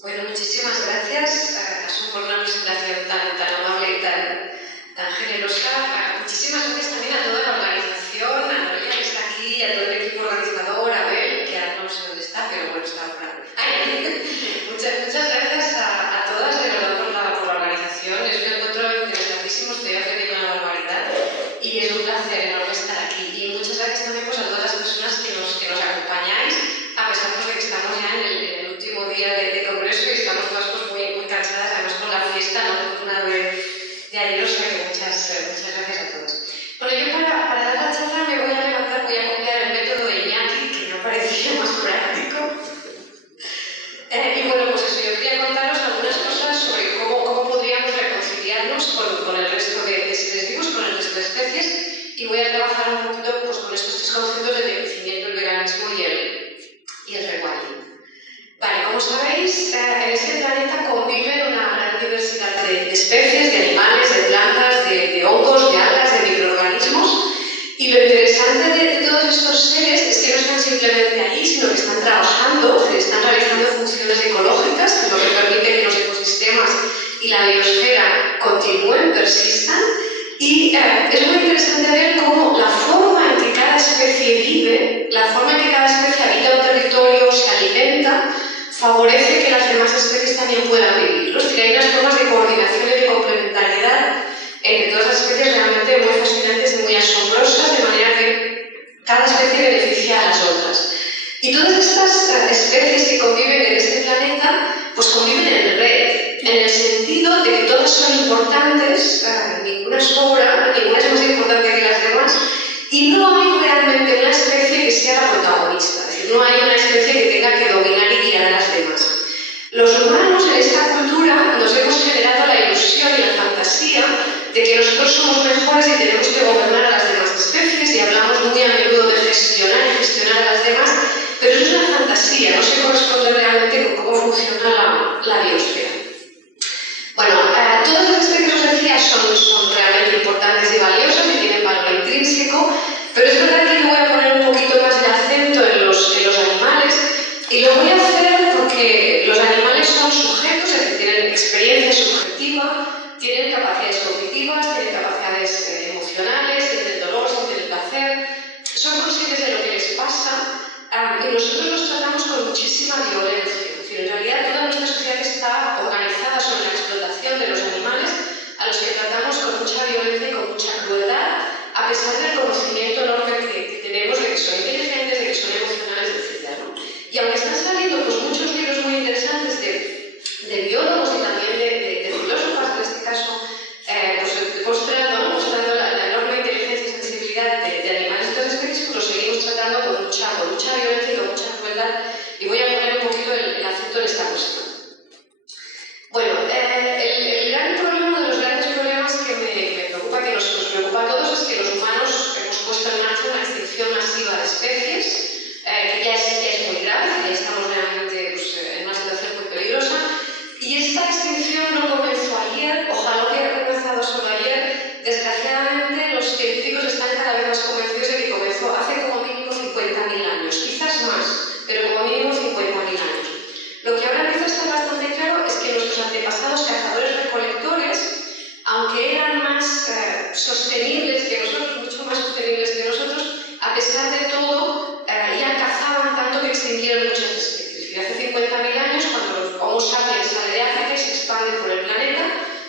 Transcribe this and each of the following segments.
Bueno, muchísimas gracias, Asun, por una presentación tan amable y tan generosa. Muchísimas gracias también a toda la organización, a Noelia, que está aquí, a todo el equipo organizador, a Abel, que ahora no sé dónde está, pero bueno, está por ahí. Muchas gracias a todas, de verdad, por la organización. Es un encuentro interesantísimo, estoy aprendiendo una barbaridad y es un placer enorme estar aquí. Y muchas gracias también pues, a todas las personas que nos acompañáis, a pesar de que estamos ya en el último día de congreso y estamos todas pues, muy cansadas, además con la fiesta nocturna de ayer, o sea que muchas gracias a todos. Bueno, yo para dar la charla me voy a levantar, voy a copiar el método de Iñaki, que me ha parecido más práctico. Y bueno, pues eso, yo quería contaros algunas cosas sobre cómo podríamos reconciliarnos con el resto de seres vivos, con el resto de especies, y voy a trabajar un poquito pues, con estos tres conceptos del decrecimiento, el veganismo y el rewilding. Vale, como sabéis, en este planeta conviven una gran diversidad de especies, de animales, de plantas, de hongos, de algas, de microorganismos, y lo interesante de todos estos seres es que no están simplemente allí, sino que están trabajando, están realizando funciones ecológicas, que es lo que permite que los ecosistemas y la biosfera continúen, persistan, y es muy interesante ver cómo la forma en que cada especie vive, la forma en que cada especie habita un territorio, se alimenta, favorece que las demás especies también puedan vivir. Es decir, hay unas formas de coordinación y de complementariedad entre todas las especies realmente muy fascinantes y muy asombrosas, de manera que cada especie beneficia a las otras. Y todas estas especies que conviven en este planeta, pues conviven en red, en el sentido de que todas son importantes, ninguna sobra, ninguna es más importante que las demás, y no hay realmente una especie que sea la protagonista, es decir, no hay una especie que tenga que dominar y guiar a las demás. Los humanos en esta cultura nos hemos generado la ilusión y la fantasía de que nosotros somos mejores y tenemos que gobernar a las demás especies, y hablamos muy a menudo de gestionar y gestionar a las demás, pero eso es una fantasía, no se corresponde realmente con cómo funciona la biosfera. Bueno, todas las especies que os decía son realmente importantes y valiosas y tienen valor intrínseco, pero es verdad que yo voy a poner un poquito más de acento en los animales, y lo voy a hacer porque los animales son sujetos, es decir, tienen experiencia subjetiva, tienen capacidades cognitivas, tienen capacidades emocionales, sienten dolor, sienten placer, son conscientes de lo que les pasa, y nosotros los tratamos con muchísima violencia. Es decir, en realidad toda nuestra sociedad está organizada sobre la explotación de los animales, a los que tratamos con mucha violencia y con mucha crueldad, a pesar del conocimiento enorme que tenemos de que son inteligentes, de que son emocionales, etc., ¿no? Y aunque están saliendo pues, muchos libros muy interesantes de biólogos y también de filósofas, en este caso, pues, mostrando la enorme inteligencia y sensibilidad de animales de otras especies, pues lo seguimos tratando con mucha violencia y con mucha crueldad, y voy a poner un poquito el acento en esta cuestión. Bueno, el gran problema, uno de los grandes problemas que me preocupa, que nos preocupa a todos, es que los humanos hemos puesto en marcha una extinción masiva de especies, que ya es muy grave, ya estamos realmente pues, en una situación muy peligrosa, y esta extinción no comenzó ayer, ojalá hubiera comenzado solo ayer. Desgraciadamente los científicos están cada vez más convencidos de que comenzó hace como mínimo 50.000 años, quizás más, pero como mínimo 50.000 años. Lo que ahora empieza a estar bastante claro es que nuestros antepasados cazadores-recolectores, aunque eran más sostenibles que nosotros, mucho más sostenibles que nosotros, a pesar de todo, ya cazaban tanto que extinguieron muchas especies. Y hace 50.000 años, cuando los Homo sapiens sale de África y se expande por el planeta,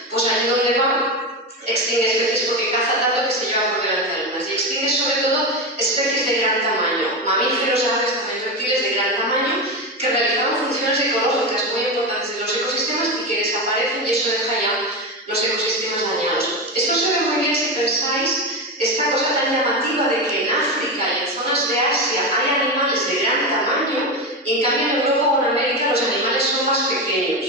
pues allí donde va, extingue especies porque caza tanto que se lleva por delante algunas. Y extingue sobre todo especies de gran tamaño, mamíferos, aves, también reptiles de gran tamaño, que realizaban funciones ecológicas muy importantes en los ecosistemas y que desaparecen, y eso deja ya los ecosistemas dañados. Esto se ve muy bien si pensáis esta cosa tan llamativa de que en África y en zonas de Asia hay animales de gran tamaño, y en cambio en Europa o en América los animales son más pequeños.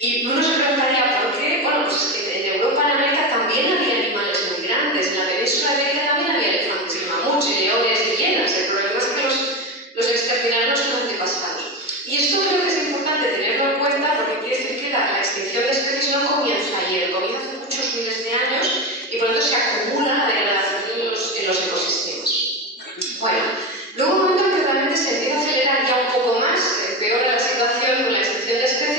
Y uno se preguntaría ¿por qué? Bueno, pues es que en Europa y en América también había animales muy grandes, en la península ibérica también había elefantes y mamuts y leones y hienas. El problema es que los exterminaron nuestros antepasados. Y esto creo que es importante tenerlo en cuenta, porque quiere decir que la extinción de especies no comienza ayer, comienza hace muchos miles de años, y por lo tanto se acumula la degradación en los ecosistemas. Bueno, luego un momento en que realmente se empieza a acelerar ya un poco más, empeora la situación con la extinción de especies,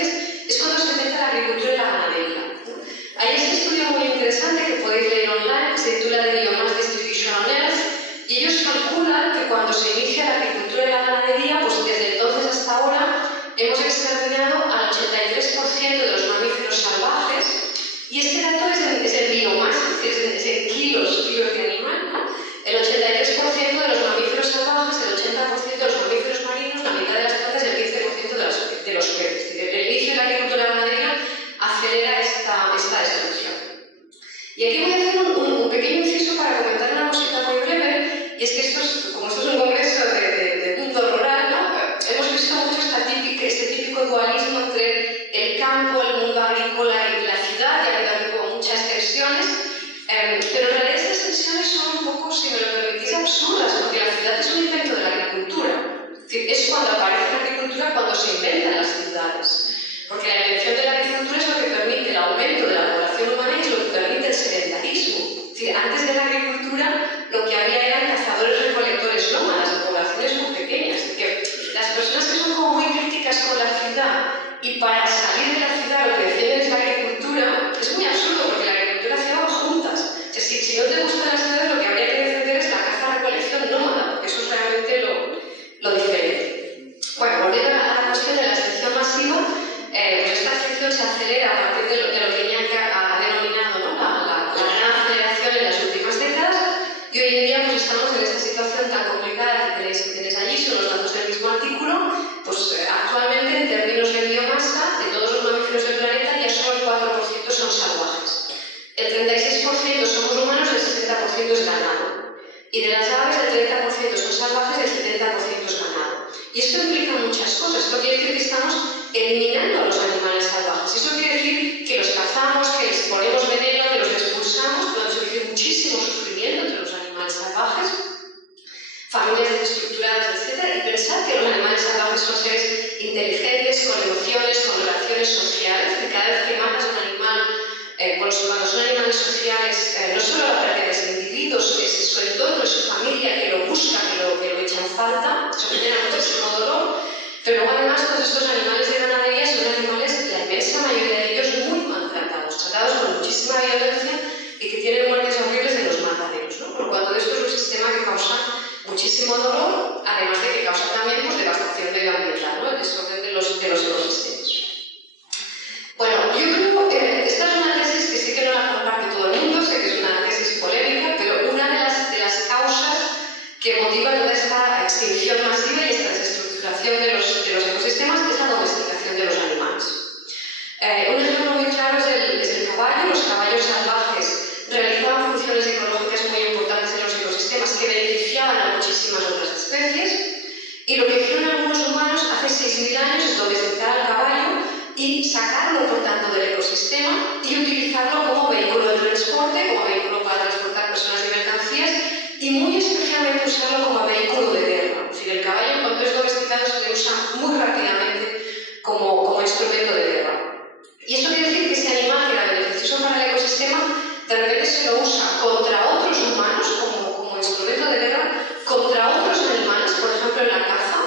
Y aquí voy a hacer un pequeño inciso para comentar una cosita muy breve, y es que como esto es un congreso de mundo rural, ¿no? Hemos visto mucho este típico dualismo entre el campo, el mundo agrícola y la ciudad, y ha habido muchas tensiones, pero en realidad estas tensiones son un poco, si me lo permitís, absurdas, porque la ciudad es un invento de la agricultura. Es decir, es cuando aparece la agricultura cuando se inventan las ciudades. Porque la invención de la agricultura es lo que permite el aumento de la población humana y es lo que permite el sedentarismo. Es decir, antes de la agricultura lo que había eran cazadores-recolectores nómadas de poblaciones muy pequeñas. Es decir, que las personas que son como muy críticas con la ciudad y para salir de la ciudad lo que defienden es la agricultura, es muy absurdo porque la agricultura y la ciudad van juntas. O sea, si no te gustan las ciudades, lo que habría que defender es la caza-recolección nómada, porque eso es realmente lo diferente. Bueno, volviendo a la cuestión de la extinción masiva, pues esta extinción se acelera a partir de lo que Iñaki ha denominado, ¿no? la gran aceleración en las últimas décadas, y hoy en día pues estamos en esta situación tan complicada que tenéis allí, son los datos del mismo artículo. Pues actualmente en términos de biomasa de todos los mamíferos del planeta ya solo el 4% son salvajes, el 36% somos humanos y el 70% es ganado, y de las aves el 30% son salvajes y el 70% es ganado. Y esto implica muchas cosas. Esto quiere decir que estamos eliminando a los animales salvajes. Eso quiere decir que los cazamos, que les ponemos veneno, que los expulsamos, podemos producir muchísimo sufrimiento entre los animales salvajes, familias desestructuradas, etc. Y pensar que los animales salvajes son seres inteligentes, con emociones, con relaciones sociales, que cada vez que matas a un animal, cuando son animales sociales, no solo la pérdida de ese individuo, es su entorno, es su familia que lo busca, que lo echa en falta, eso genera muchísimo dolor, pero luego además todos estos animales de ganadería son animales, la inmensa mayoría de ellos, muy maltratados, tratados con muchísima violencia y que tienen muertes horribles en los mataderos, ¿no? Por lo cual todo esto es un sistema que causa muchísimo dolor, además de que causa también pues, devastación medioambiental, ¿no? El desorden de los ecosistemas. Bueno, yo creo que esta es una tesis que sí que no la comparte todo el mundo, sé que es una tesis polémica, pero una de las causas que motiva toda esta extinción masiva y esta desestructuración de los ecosistemas es la domesticación de los animales. Un ejemplo muy claro es el caballo. Los caballos salvajes realizaban funciones ecológicas muy importantes en los ecosistemas que beneficiaban a muchísimas otras especies, y lo que hicieron algunos humanos hace 6.000 años es domesticar al caballo y sacarlo, por tanto, del ecosistema y utilizarlo como vehículo de transporte, como vehículo para transportar personas y mercancías, y muy especialmente usarlo como vehículo de guerra. Es decir, el caballo cuando es domesticado se le usa muy rápidamente como instrumento de guerra. Y esto quiere decir que ese animal que era beneficioso para el ecosistema, de repente se lo usa contra otros humanos como instrumento de guerra, contra otros animales, por ejemplo en la caza,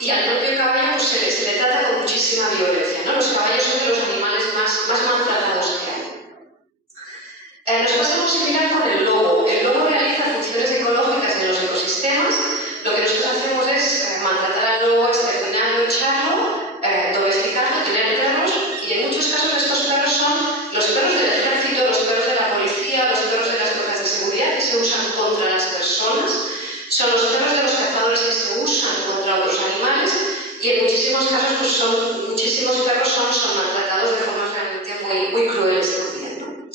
y al propio caballo pues, se le trata con muchísima violencia, ¿no? Los caballos son de los animales más maltratados que hay. Nos pasa algo similar con el lobo. El lobo realiza funciones ecológicas en los ecosistemas. Lo que nosotros hacemos es maltratar al lobo, exterminarlo, echarlo, domesticarlo, tener perros, y en muchos casos estos perros son los perros del ejército, los perros de la policía, los perros de las fuerzas de seguridad que se usan contra las personas, son los perros de los cazadores que se usan contra otros animales, y en muchísimos casos pues muchísimos perros son maltratados de formas realmente muy crueles también, ¿no?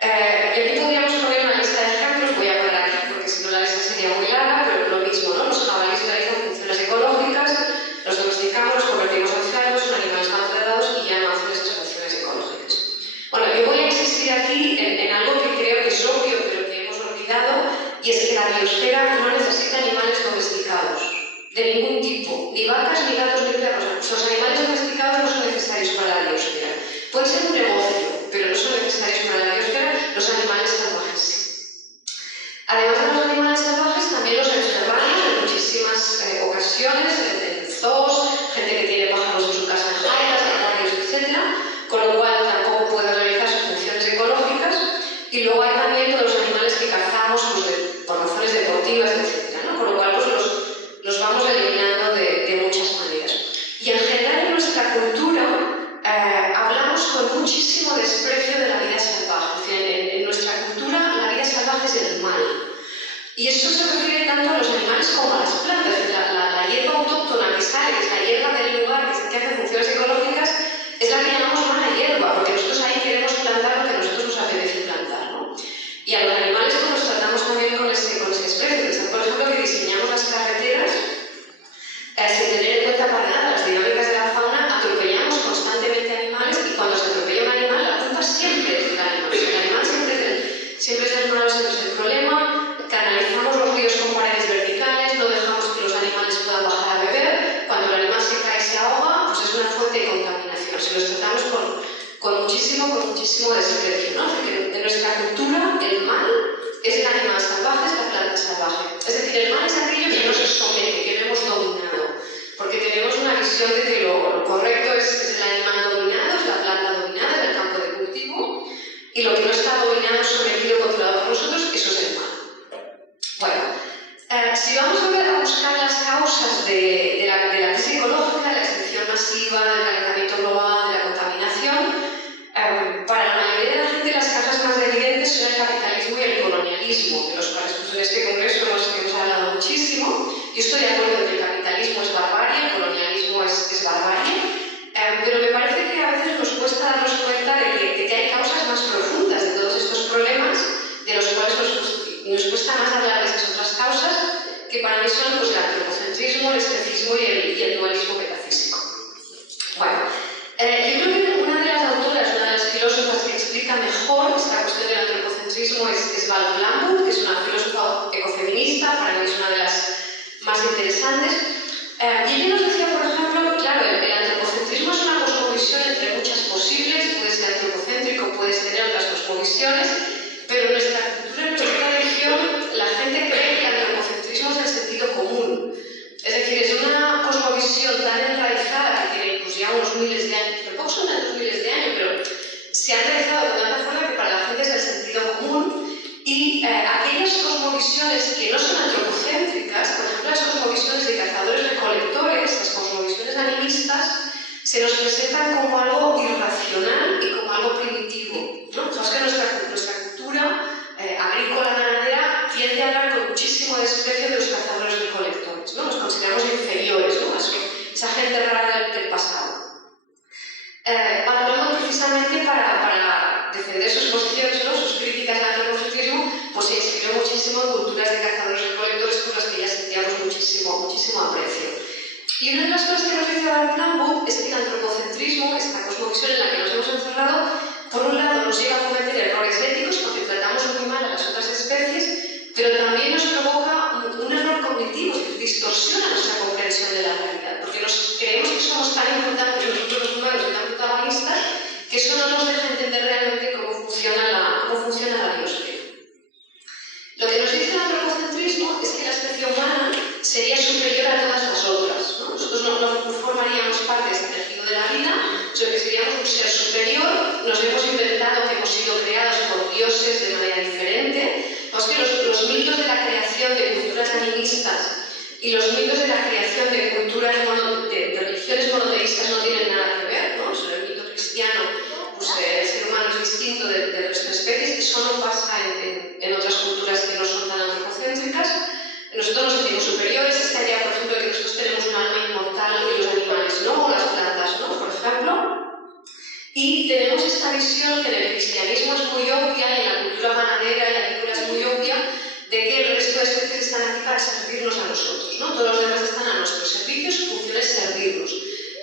Y aquí podríamos poner una lista de ejemplos, voy a parar aquí porque si no la lista sería muy larga, pero lo mismo, ¿no? Los jabalíes realizan funciones ecológicas, los domesticamos, los convertimos en cerdos, son animales maltratados y ya no hacen estas funciones ecológicas. Bueno, yo voy a insistir aquí en algo que creo que es obvio, pero que hemos olvidado, y es que la biosfera no necesita animales domesticados, de ningún tipo, ni vacas, ni gatos, ni perros. Los animales domesticados no son necesarios para la biosfera. Pueden ser un negocio, pero no son necesarios para la biosfera. Los animales salvajes sí. Además de los animales salvajes, también los encerramos en muchísimas ocasiones, en zoos, gente que tiene pájaros en su casa en jaulas, acuarios, etc. Con lo cual tampoco pueden realizar sus funciones ecológicas. Y luego hay también todos los animales que cazamos pues, por razones deportivas, etc., ¿no? Con lo cual pues, los vamos eliminando de muchas maneras. Y en general en nuestra cultura hablamos con muchísimo desprecio de la vida salvaje. Es decir, en nuestra cultura la vida salvaje es el mal. Y eso se refiere tanto a los animales como a las plantas. La hierba autóctona que sale, que es la hierba del lugar que hace funciones ecológicas, es la que llamamos mala hierba, porque nosotros ahí queremos plantar lo que a nosotros nos apetece plantar, ¿no? fuente de contaminación, si los tratamos con muchísimo desprecio, ¿no? Porque en nuestra cultura el mal es el animal salvaje, es la planta salvaje. Es decir, el mal es aquello que no se somete, que no hemos dominado, porque tenemos una visión de que lo correcto es el animal dominado, es la planta dominada, es el campo de cultivo, y lo que no está dominado, sometido, controlado por nosotros, eso es el mal. Bueno, si vamos a buscar las causas de la crisis ecológica, de la extinción masiva, del calentamiento global, de la contaminación, para la mayoría de la gente las causas más evidentes son el capitalismo y el colonialismo, de los cuales pues, en este congreso hemos hablado muchísimo. Yo estoy de acuerdo en que el capitalismo es barbarie, el colonialismo es barbarie, pero me parece que a veces nos cuesta darnos cuenta de que hay causas más profundas de todos estos problemas, de los cuales nos cuesta más hablar de esas otras causas, que para mí son pues, el antropocentrismo, el especismo y el dualismo metafísico. Bueno, yo creo que una de las autoras, una de las filósofas que explica mejor esta cuestión del antropocentrismo es Val Plumwood, que es una filósofa ecofeminista, para mí es una de las más interesantes. Y ella nos decía, por ejemplo, que claro, el antropocentrismo es una cosmovisión entre muchas posibles, puede ser antropocéntrico, puedes tener otras cosmovisiones, pero en nuestra cultura, en nuestra religión, la gente cree que el antropocentrismo es el sentido común. Es decir, es una cosmovisión tan enraizada que tiene pues, ya unos miles de años, tampoco son tantos miles de años, pero se ha enraizado de tanta forma que para la gente es el sentido común. Y aquellas cosmovisiones que no son antropocéntricas, por ejemplo las cosmovisiones de cazadores-recolectores, las cosmovisiones animistas, se nos presentan como algo irracional y como algo primitivo, ¿no? Fijaos que nuestra cultura agrícola ganadera tiende a hablar con muchísimo desprecio de los cazadores-recolectores, ¿no? Los consideramos inferiores, ¿no? Esa gente rara del pasado. Hablando precisamente para defender sus posiciones, ¿no? Sus críticas al antropocentrismo, pues se inspiró muchísimo en culturas de cazadores-recolectores por las que ya sentíamos muchísimo aprecio. Y una de las cosas que nos dice Val Plumwood es que el antropocentrismo, esta cosmovisión en la que nos hemos encerrado, por un lado nos lleva a cometer errores éticos porque tratamos muy mal a las otras especies, pero también nos provoca un error cognitivo, que distorsiona nuestra comprensión de la realidad, porque creemos que somos tan importantes nosotros los humanos y tan protagonistas que eso no nos deja entender realmente cómo funciona la biosfera. Lo que nos dice el antropocentrismo es que la especie humana sería superior a todas las otras, ¿no? Nosotros no formaríamos parte de ese tejido de la vida, sino que seríamos un ser superior, nos hemos inventado que hemos sido creados por dioses de manera diferente. Pues que los mitos de la creación de culturas animistas y los mitos de la creación de culturas de religiones monoteístas no tienen nada que ver, ¿no? Sobre el mito cristiano, pues el ser humano es distinto del resto de especies, eso no pasa en otras culturas que no son tan antropocéntricas. Nosotros nos sentimos superiores, esta idea, por ejemplo, de que nosotros tenemos un alma inmortal y los animales no, o las plantas no, por ejemplo. Y tenemos esta visión que en el cristianismo es muy obvia, y en la cultura ganadera y agrícola es muy obvia, de que el resto de especies están aquí para servirnos a nosotros, ¿no? Todos los demás están a nuestro servicio, su función es servirnos.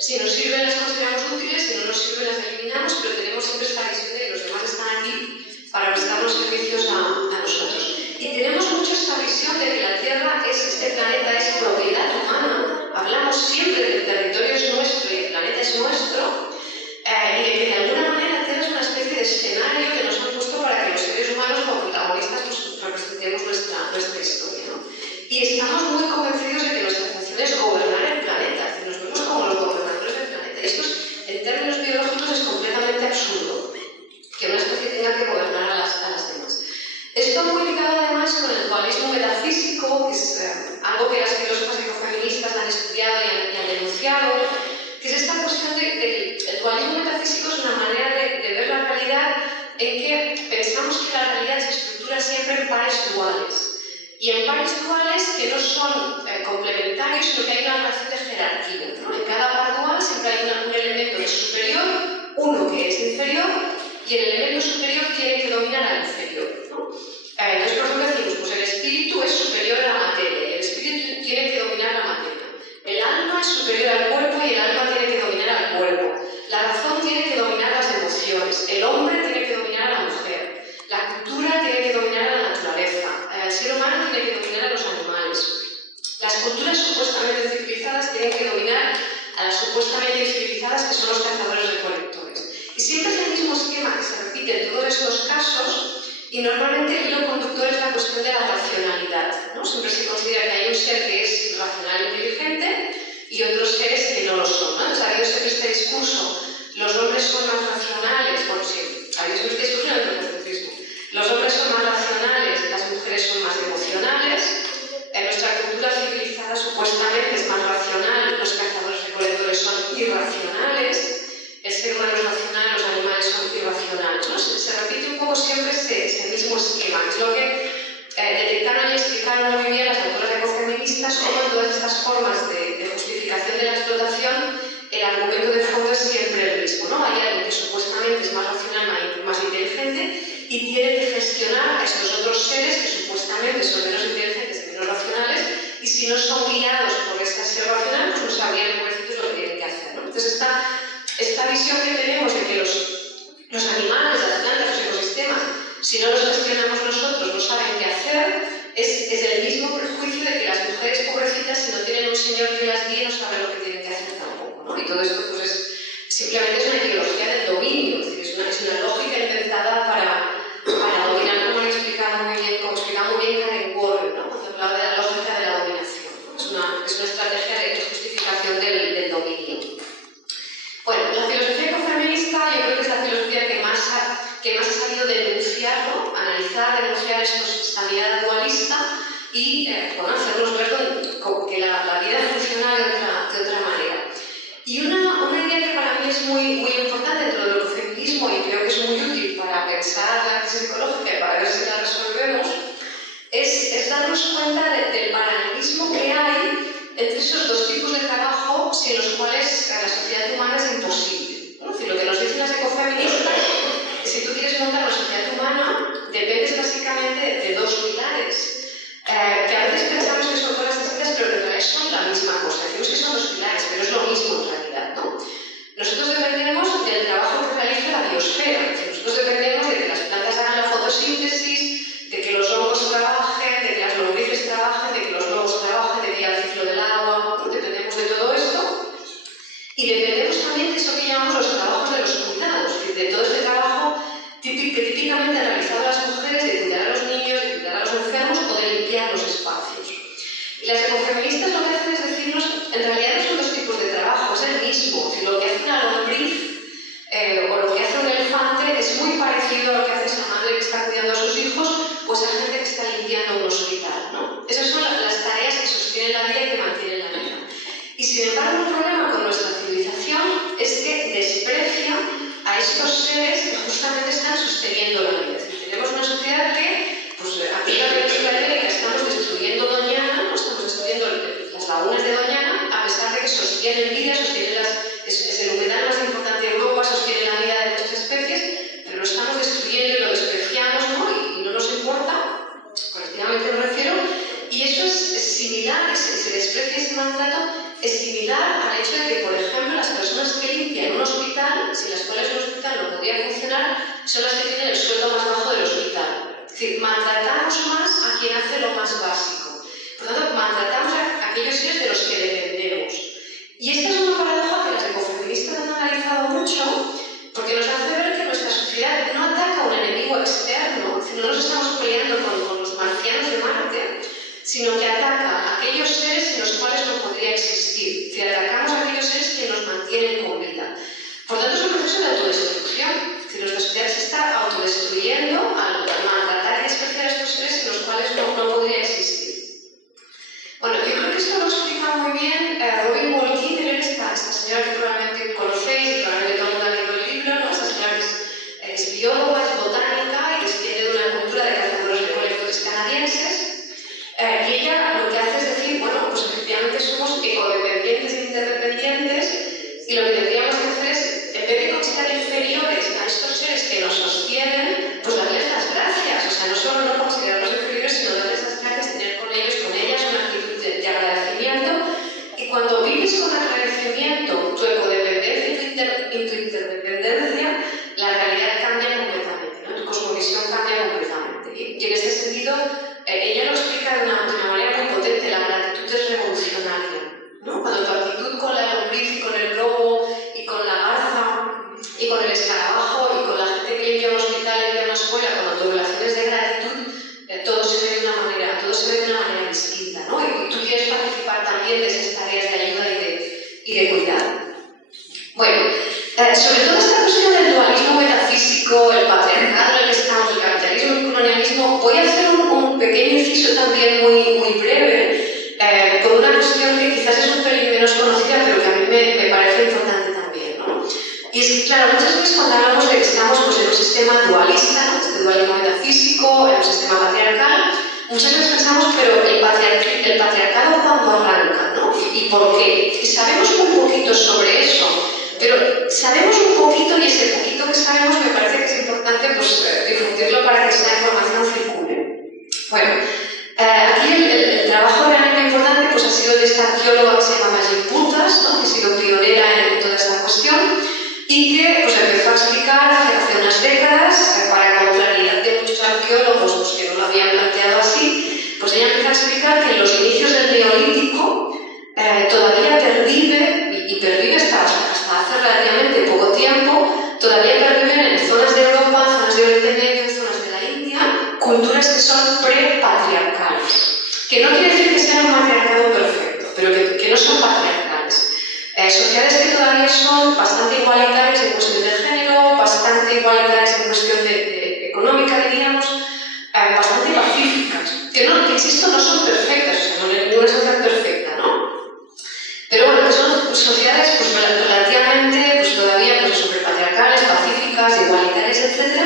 Si nos sirven las consideramos útiles, si no nos sirven las eliminamos, pero tenemos siempre esta visión de que los demás están aquí para prestarnos servicios a nosotros. Y tenemos mucho esta visión de que la Tierra este planeta es propiedad humana, hablamos siempre de que el territorio es nuestro y el planeta es nuestro, y de que de alguna manera la Tierra es una especie de escenario que nos han puesto para que los seres humanos como protagonistas pues, representemos nuestra historia, ¿no? Y estamos muy convencidos de que nuestra función es gobernar el planeta, es decir, nos vemos como los gobernadores del planeta. Y esto en términos biológicos es completamente absurdo, que una especie tenga que gobernar a las demás. Esto muy ligado además con el dualismo metafísico, que es algo que las filósofas ecofeministas han estudiado y han denunciado, que es esta cuestión de que el dualismo metafísico es una manera de ver la realidad en que pensamos que la realidad se estructura siempre en pares duales. Y en pares duales que no son complementarios, sino que hay una relación de jerarquía, ¿no? En cada par dual siempre hay un elemento que es superior, uno que es inferior, y el elemento superior tiene que dominar al inferior, ¿no? Entonces, por ejemplo, decimos, pues el espíritu es superior a la materia, y el espíritu tiene que dominar la materia. El alma es superior al cuerpo y el alma tiene que dominar al cuerpo. La razón tiene que dominar las emociones. El hombre tiene que dominar a la mujer. La cultura tiene que dominar a la naturaleza. El ser humano tiene que dominar a los animales. Las culturas supuestamente civilizadas tienen que dominar a las supuestamente civilizadas, que son Y normalmente el hilo conductor es la cuestión de la racionalidad, ¿no? Siempre se considera que hay un ser que es racional e inteligente y otros seres que no lo son, ¿no? Entonces ha habido siempre este discurso, los hombres son más racionales, bueno, sí, ha habido siempre este discurso en el antropocentrismo. Los hombres son más racionales, las mujeres son más emocionales. En nuestra cultura civilizada supuestamente es más racional, los cazadores-recolectores son irracionales. El ser humano es racional, los animales son irracionales, ¿no? Se repite un poco siempre ese mismo esquema, que es lo que detectaron y explicaron muy bien las autoras ecofeministas, cómo en todas estas formas de justificación de la explotación el argumento de fondo es siempre el mismo, ¿no? Hay alguien que supuestamente es más racional, más inteligente y tiene que gestionar a estos otros seres que supuestamente son menos inteligentes y menos racionales, y si no son guiados por ese ser racional, pues no sabrían pobrecitos lo que tienen que hacer, ¿no? Entonces esta visión que tenemos de que los animales, las plantas, los ecosistemas, si no los gestionamos nosotros, no saben qué hacer, es el mismo prejuicio de que las mujeres pobrecitas, si no tienen un señor que las guíe, no saben lo que tienen que hacer tampoco, ¿no? Y todo esto pues simplemente es una ideología del dominio, es decir, es una lógica inventada para dominar, como he explicado muy bien, como explicaba muy bien Karen Warren, ¿no? Cuando hablaba de la lógica de la dominación, ¿no? Es una estrategia de justificación del dominio. Bueno, la filosofía ecofeminista yo creo que es la filosofía que más ha sabido denunciar, ¿no? Analizar, denunciar esta mirada dualista y bueno, hacernos ver que la vida funciona de otra manera. Y una idea que para mí es muy importante dentro del ecofeminismo y creo que es muy útil para pensar la crisis ecológica y para ver si la resolvemos, es darnos cuenta del paralelismo que hay entre esos dos tipos de trabajo sin los cuales la sociedad humana es imposible, ¿no? Es decir, lo que nos dicen las ecofeministas es que si tú quieres montar una sociedad humana, dependes básicamente de dos pilares, que a veces pensamos que son cosas distintas, pero que en realidad son la misma cosa. Decimos que son dos pilares, pero es lo mismo en realidad, ¿no? Nosotros dependemos del trabajo que realiza la biosfera. Nosotros dependemos de que las plantas hagan la fotosíntesis, de que los hongos trabajen, de que las lombrices trabajen, de que los lobos trabajen, de que haya el ciclo del agua, ¿no? Dependemos de todo esto. Y dependemos también de eso que llamamos los trabajos de los cuidados, de todo este trabajo que típicamente han realizado las mujeres de cuidar a los niños, de cuidar a los enfermos o de limpiar los espacios. Y las ecofeministas lo que hacen es decirnos, en realidad no son dos tipos de trabajo, es el mismo. Si lo que hace una lombriz o lo que hace un elefante es muy parecido a lo que hace esa madre que está cuidando a sus hijos o esa gente que está limpiando un hospital, ¿no? Esas son las tareas que sostienen la vida y que mantienen la vida. Y sin embargo, un problema con nuestra civilización es que desprecia a estos seres que justamente están sosteniendo la vida. Es decir, tenemos una sociedad que, pues aquí en la península ibérica estamos destruyendo Doñana, ¿no? Estamos destruyendo las lagunas de Doñana, a pesar de que sostienen vida, es el humedal más importante de Europa, sostiene la vida de muchas especies, pero lo estamos destruyendo y lo despreciamos, ¿no? Y no nos importa, colectivamente me refiero, y eso es similar, ese desprecio y ese maltrato es similar al hecho de que, por ejemplo, las personas que limpian un hospital, sin las cuales un hospital no podría funcionar, son las que tienen el sueldo más bajo del hospital. Es decir, maltratamos más a quien hace lo más básico. Por lo tanto, maltratamos a aquellos seres de los que dependemos. Y esta es una paradoja que las ecofeministas han analizado mucho, porque nos hace ver que nuestra sociedad no ataca a un enemigo externo, no nos estamos peleando con los marcianos de Marte, sino que ataca a aquellos seres sin los cuales no podría existir. Es decir, atacamos a aquellos seres que nos mantienen con vida. Por tanto, es un proceso de autodestrucción. Es decir, nuestra sociedad se está autodestruyendo al maltratar y despreciar a estos seres sin los cuales no podría existir. Bueno, yo creo que esto lo explica muy bien Robin Wall Kimmerer, esta señora que probablemente conocéis, y probablemente todo el mundo ha leído el libro, ¿no? Esta señora que es bióloga, es botánica y desciende de una cultura de cazadores-recolectores canadienses. Y ella lo que hace es decir, bueno, pues efectivamente somos ecodependientes e interdependientes y lo que tendríamos que hacer es, en vez de considerar inferiores a estos seres que nos sostienen, pues darles las gracias. O sea, no solo no considerarlos inferiores, sino darles las gracias, tener con ellos, con ellas una actitud de agradecimiento. Y cuando vives con agradecimiento tu ecodependencia y tu interdependencia, la realidad cambia completamente, ¿no? Tu cosmovisión cambia completamente. Y en este sentido, ella lo explica de una manera muy potente, la gratitud es revolucionaria, ¿no? Cuando tu actitud con la lombriz y con el lobo y con la garza y con el escarabajo y con la gente que limpia un hospital, limpia una escuela, cuando tu relación es de gratitud, Sobre todo esta cuestión del dualismo metafísico, el patriarcado en el que estamos, el capitalismo y el colonialismo, voy a hacer un pequeño inciso también muy breve, con una cuestión que quizás es un pelín menos conocida, pero que a mí me parece importante también, ¿no? Y es que, claro, muchas veces cuando hablamos de que estamos pues, en un sistema dualista, ¿no? Este dualismo metafísico, en un sistema patriarcal, muchas veces pensamos, pero el patriarcado ¿cuándo arranca, ¿no? ¿Y por qué? Y sabemos un poquito sobre eso. Pero sabemos un poquito y ese poquito que sabemos me parece que es importante pues, difundirlo para que esa información circule. Bueno, aquí el trabajo realmente importante pues, ha sido de esta arqueóloga que se llama Magin Puntas, ¿no? Que ha sido pionera en toda esta cuestión y que pues, empezó a explicar hace unas décadas, para contrariedad de muchos arqueólogos pues, que no lo habían planteado así, pues ella empezó a explicar que en los inicios del Neolítico todavía pervive, y pervive hasta hace relativamente poco tiempo, todavía perviven en zonas de Europa, zonas de Oriente Medio, zonas de la India, culturas que son prepatriarcales. Que no quiere decir que sean un matriarcado perfecto, pero que no son patriarcales. Sociedades que todavía son bastante igualitarias en cuestión de género, bastante igualitarias en cuestión económica, diríamos, bastante pacíficas. Que insisto, no son perfectas, o sea, no hay ninguna sociedad perfecta, ¿no? Pero bueno, que son sociedades pues, relativamente pues, todavía pues, sobrepatriarcales, pacíficas, igualitarias, etc.,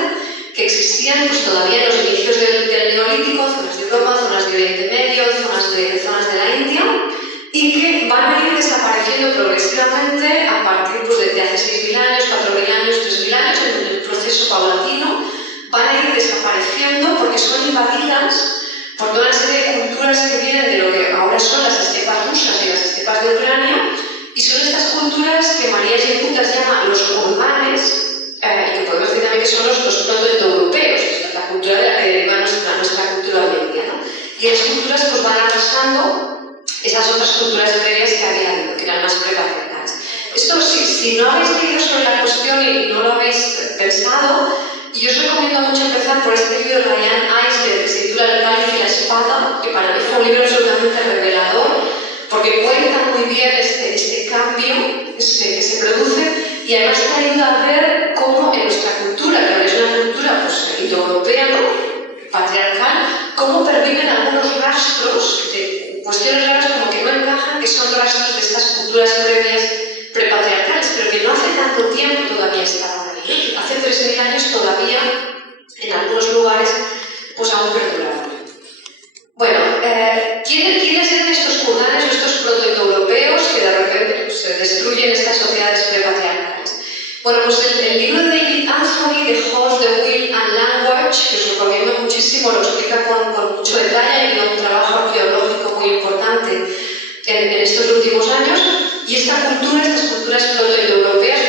que existían pues, todavía en los inicios del Neolítico, zonas de Europa, zonas de Oriente Medio, zonas de la India, y que van a ir desapareciendo progresivamente a partir pues, de hace 6.000 años, 4.000 años, 3.000 años, en el proceso paulatino, van a ir desapareciendo porque son invadidas por toda una serie de culturas que vienen de lo que ahora son las estepas rusas y las estepas de Ucrania, y son estas culturas que María Yeputas llama los kurganes, y que podemos decir también que son los protoindoeuropeos, que es la cultura de la que deriva nuestra cultura hoy en día, ¿no? Y las culturas pues, van arrasando esas otras culturas previas que habían, que eran más prepatriarcales. Esto, si no habéis leído sobre la cuestión y no lo habéis pensado, y os recomiendo mucho empezar por este libro de Ryan Eisler que se titula El cáliz y la espada, que para mí fue un libro absolutamente revelador, porque cuenta muy bien este cambio que se produce y además te ayuda a ver cómo en nuestra cultura, que ahora es una cultura pues, indoeuropea, ¿no? Patriarcal, cómo perviven algunos rastros de cuestiones raras como que no encajan, que son rastros de estas culturas previas prepatriarcales, pero que no hace tanto tiempo todavía estaban ahí. Hace 3.000 años todavía, en algunos lugares, pues aún perduraban. Bueno, ¿quiénes eran estos kurganes o estos protoindoeuropeos que de repente pues, destruyen estas sociedades prepatriarcales? Bueno, pues el libro de David Anthony, The Host, The Will and Language, que os recomiendo muchísimo, lo explica con mucho detalle y un trabajo arqueológico muy importante en estos últimos años. Y estas culturas protoindoeuropeas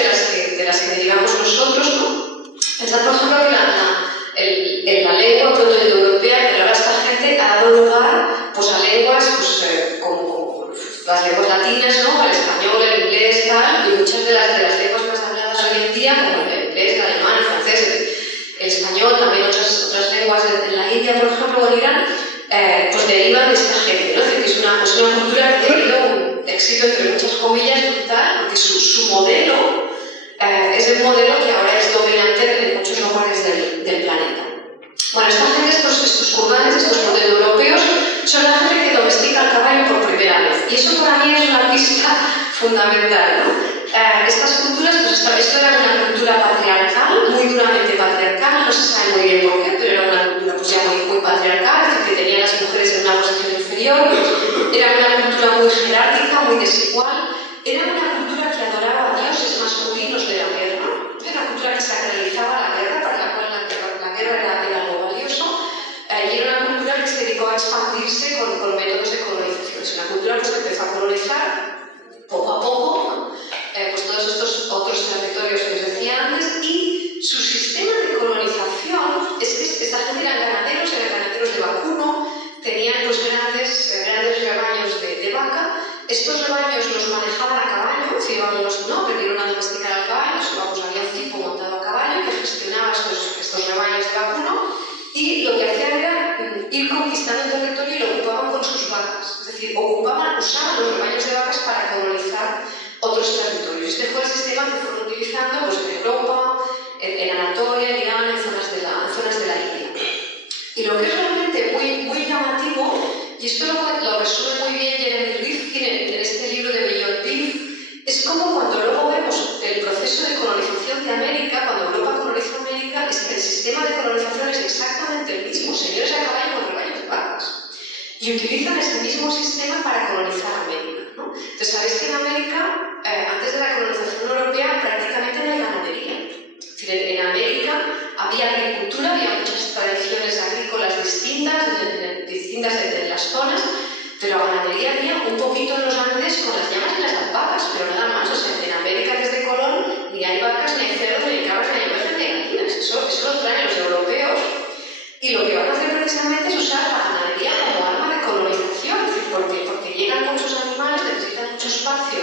de las que derivamos nosotros, ¿no? Pensad, por ejemplo, que la lengua protoindoeuropea que habla esta gente ha dado lugar pues, a lenguas pues, como las lenguas latinas, ¿no? El español, el inglés, tal, y muchas de las lenguas más habladas hoy en día, como el inglés, el alemán, el francés, el español, también otras lenguas en la India, por ejemplo, o en Irán, pues derivan de esta gente, ¿no? Es decir, es una cultura que ha tenido un éxito, entre muchas comillas, brutal, porque su modelo es el modelo que ahora es dominante en muchos lugares del planeta. Bueno, esta gente, estos kurganes, estos protoindoeuropeos, son la gente que domestica el caballo por primera vez. Y eso para mí es una pista fundamental, ¿no? Estas culturas, pues esto era una cultura patriarcal, muy duramente patriarcal, no se sabe muy bien por qué, pero era una cultura pues ya muy patriarcal, es decir, que tenían las mujeres en una posición inferior, era una cultura muy jerárquica, muy desigual, era una cultura que adoraba a dioses masculinos de la guerra, era una cultura que sacralizaba la guerra, para la cual la guerra era algo valioso, y era una cultura que se dedicó a expandirse con métodos de colonización. Es una cultura pues, que empezó a colonizar poco a poco, ¿no? Pues todos estos otros territorios que os decía antes, y su sistema de colonización es que esta gente eran ganaderos de vacuno, tenían pues, grandes rebaños de vaca. Estos rebaños los manejaban a caballo, aprendieron a domesticar al caballo, había un tipo montado a caballo que gestionaba estos rebaños de vacuno, y lo que hacían era ir conquistando el territorio y lo ocupaban con sus vacas. Es decir, usaban los rebaños de vacas para colonizar otros territorios. Este fue el sistema que fueron utilizando y esto lo resume muy bien Jeremy Rifkin en este libro de Beyond Beef. Es como cuando luego vemos el proceso de colonización de América, cuando Europa coloniza América, es que el sistema de colonización es exactamente el mismo, señores a caballo con rebaños de vacas. Y utilizan ese mismo sistema para colonizar América, ¿no? Entonces, sabéis que en América, antes de la colonización europea, prácticamente no hay ganadería. Es decir, en América había agricultura, había muchas tradiciones agrícolas distintas en las zonas, pero ganadería había un poquito en los Andes con las llamas y las alpacas, pero nada más. O sea, en América desde Colón ni hay vacas, ni hay cerdos, ni hay cabras, ni hay ovejas, ni hay gallinas. Eso lo traen los europeos y lo que van a hacer precisamente es usar la ganadería como arma de colonización, es decir, porque llegan muchos animales, necesitan mucho espacio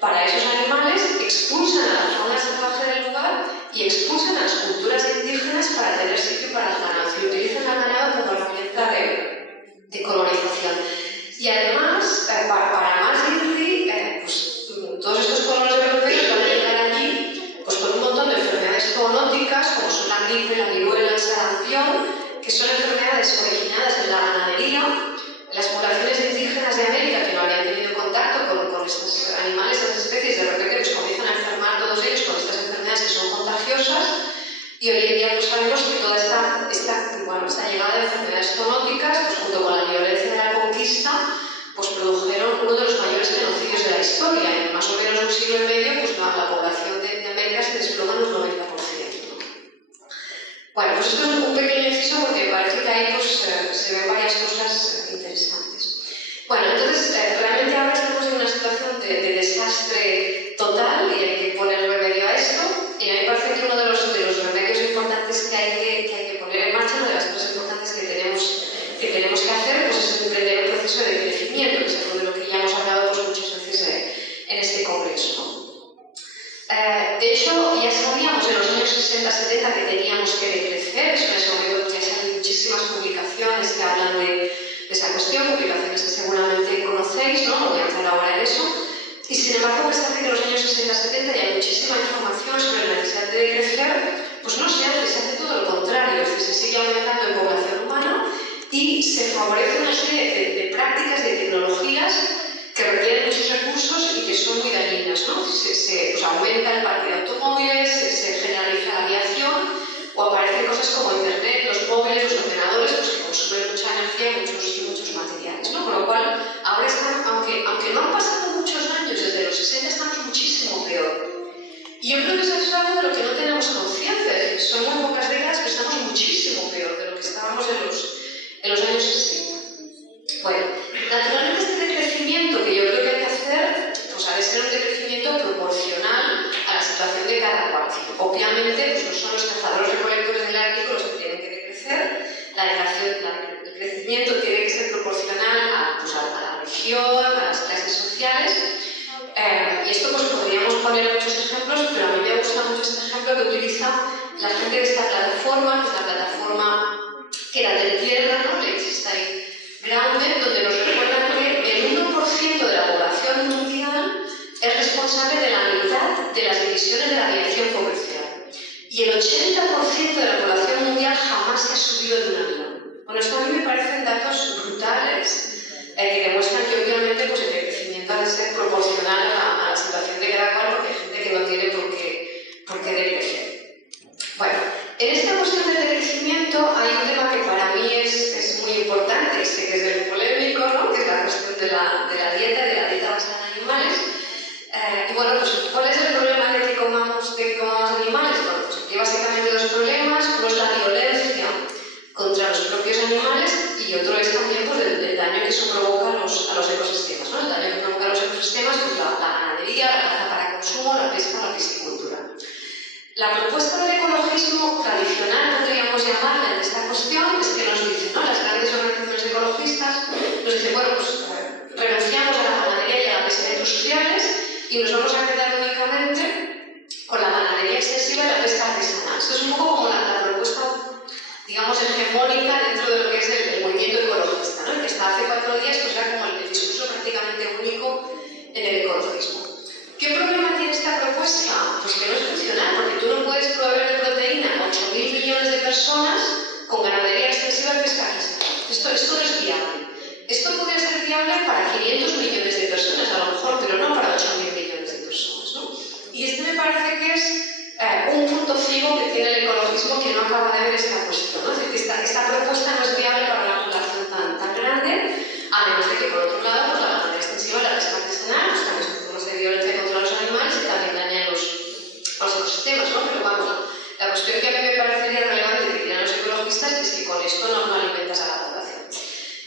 para esos animales, expulsan a la fauna salvaje del lugar y expulsan a las culturas indígenas para tener sitio para el ganado, y utilizan al ganado como herramienta de colonización. Y además, para más INRI, pues, todos estos colonos europeos van a llegar allí pues, con un montón de enfermedades zoonóticas, como son la gripe, la viruela, el sarampión, que son enfermedades originadas en la ganadería. Las poblaciones indígenas de América que no habían tenido contacto con estos animales, estas especies, de repente pues, comienzan a enfermar todos ellos con estas enfermedades que son contagiosas. Y hoy en día pues, sabemos que toda esta llegada de enfermedades zoonóticas, pues, junto con la violencia de la conquista, pues produjeron uno de los mayores genocidios de la historia. En más o menos un siglo y medio, pues la población de América se desploma en un 90%. Bueno, pues esto es un pequeño inciso porque me parece que ahí pues, se ven varias cosas interesantes. Bueno, entonces realmente ahora estamos en una situación de desastre total y hay que poner remedio a esto. Y a mí me parece que uno de los remedios importantes que hay que poner en marcha, una de las cosas importantes que tenemos que hacer, pues es emprender un proceso de crecimiento, que es algo de lo que ya hemos hablado pues, muchas veces en este congreso, ¿no? De hecho, ya sabíamos en los años 60-70 que teníamos que decrecer, eso en ese momento ya salen muchísimas publicaciones que hablan de esa cuestión, publicaciones que seguramente conocéis, ¿no? No voy a entrar ahora en eso. Y sin embargo, a pesar de que en los años 60-70 ya hay muchísima información sobre la necesidad de decrecer, pues no se hace todo lo contrario, es decir, se sigue aumentando en población humana y se favorece una serie de prácticas, de tecnologías que requieren muchos recursos y que son muy dañinas, ¿no? Pues aumenta el parque de automóviles, se generaliza la aviación o aparecen cosas como Internet, los móviles, los ordenadores, pues que consumen mucha energía y muchos materiales, ¿no? Con lo cual, ahora están, aunque no han pasado muchos años, desde los 60 estamos muchísimo peor. Y yo creo que eso es algo de lo que no tenemos conciencia, es decir, son muy pocas décadas que estamos muchísimo peor de lo que estábamos en los años 60. Bueno, naturalmente este decrecimiento que yo creo que hay que hacer, pues ha de ser un decrecimiento proporcional a la situación de cada cual. Obviamente, pues no son los cazadores recolectores del Ártico los que tienen que decrecer, el crecimiento tiene que ser proporcional a la región, a las clases sociales, y esto pues podríamos poner muchos ejemplos, pero a mí me gusta mucho este ejemplo que utiliza la gente de esta plataforma, que es la plataforma que era de tierra, ¿no? Grounded, donde nos recuerdan que el 1% de la población mundial es responsable de la mitad de las emisiones de la aviación comercial. Y el 80% de la población mundial jamás se ha subido de un avión. Bueno, esto a mí me parecen datos brutales que demuestran que obviamente pues, el crecimiento ha de ser proporcional a la situación de cada cual, porque hay gente que no tiene por qué decrecer. Bueno, en esta cuestión del decrecimiento hay un tema que para mí es muy importante, sé que es del polémico, ¿no? Que es la cuestión de la dieta, de la dieta basada en animales. Y bueno, pues ¿cuál es el problema de que comamos animales? Bueno, pues aquí básicamente dos problemas. Uno es la violencia contra los propios animales y otro es también pues, el daño que eso provoca a los ecosistemas, ¿no? El daño que provoca a los ecosistemas, pues la ganadería, la caza para consumo, la pesca, la piscicultura. La propuesta del ecologismo tradicional, podríamos llamarla, en esta cuestión, es que nos dice, ¿no? Las grandes organizaciones ecologistas nos dicen, bueno, pues renunciamos a la ganadería y a la pesca industriales y nos vamos a quedar únicamente con la ganadería extensiva y la pesca artesanal. Esto es un poco como la propuesta, digamos, hegemónica dentro de lo que es el movimiento ecologista, ¿no? El que hasta hace 4 días pues era como el discurso prácticamente único en el ecologismo. ¿Qué problema tiene esta propuesta? Pues que no es funcional, porque tú no puedes proveer de proteína a 8.000 millones de personas con ganadería extensiva y pesca artesanal. Esto no es viable. Esto que es un punto ciego que tiene el ecologismo que no acaba de ver esta cuestión, ¿no? Es decir, esta propuesta no es viable para una población tan grande, a menos de que, por otro lado, pues, la ganadería extensiva, la pesca artesanal, pues también son formas de violencia contra los animales y también dañan los ecosistemas, ¿no? Pero vamos, la cuestión que a mí me parecería relevante que tienen los ecologistas es que con esto no alimentas a la población.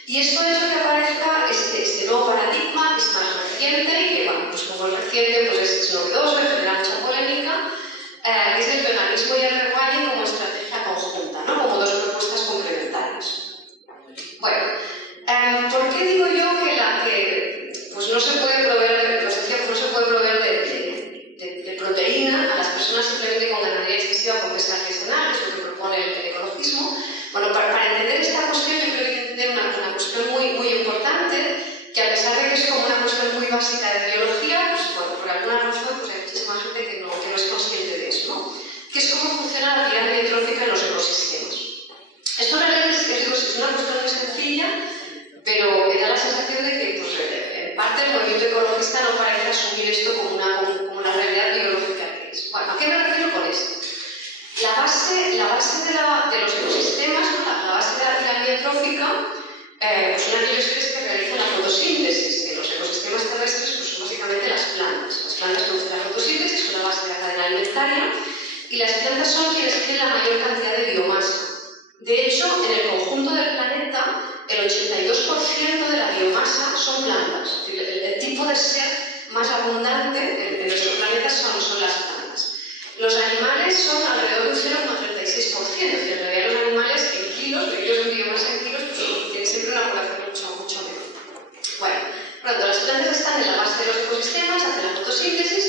Y esto ha hecho que aparezca este nuevo paradigma, que es más reciente y que, bueno, pues como es reciente, pues es novedoso y genera mucha polémica, que es el veganismo y el rewilding como estrategia conjunta, ¿no? Como dos propuestas complementarias. Bueno, ¿por qué digo yo que pues no se puede proveer, os decía, pues no se puede proveer de proteína a las personas simplemente con ganadería extensiva o con pesca artesanal, que es lo que propone el ecologismo? Bueno, para entender esta cuestión yo creo que hay que entender una cuestión muy importante, que a pesar de que es como una cuestión muy básica de biología, pues bueno, por alguna razón pues hay muchísima gente que no es consciente de eso, ¿no? Que es cómo funciona la pirámide trófica en los ecosistemas. Esto realmente es una cuestión muy sencilla, pero me da la sensación de que pues, en parte el movimiento ecologista no parece asumir esto como una realidad biológica que es. Bueno, ¿a qué me refiero con esto? La base de los ecosistemas, la base de la pirámide trófica, pues son aquellos seres que realizan la fotosíntesis. En los ecosistemas terrestres pues son básicamente las plantas. Las plantas producen la fotosíntesis, son la base de la cadena alimentaria, y las plantas son quienes tienen la mayor cantidad de biomasa. De hecho, en el conjunto del planeta, el 82% de la biomasa son plantas. El tipo de ser más abundante en nuestro planeta son las plantas. Los animales son alrededor de un 0,36%, es decir, en realidad los animales en kilos, medidos en biomasa en kilos, pues tienen siempre una población mucho menor. Bueno, pronto, las plantas están en la base de los ecosistemas, hacen la fotosíntesis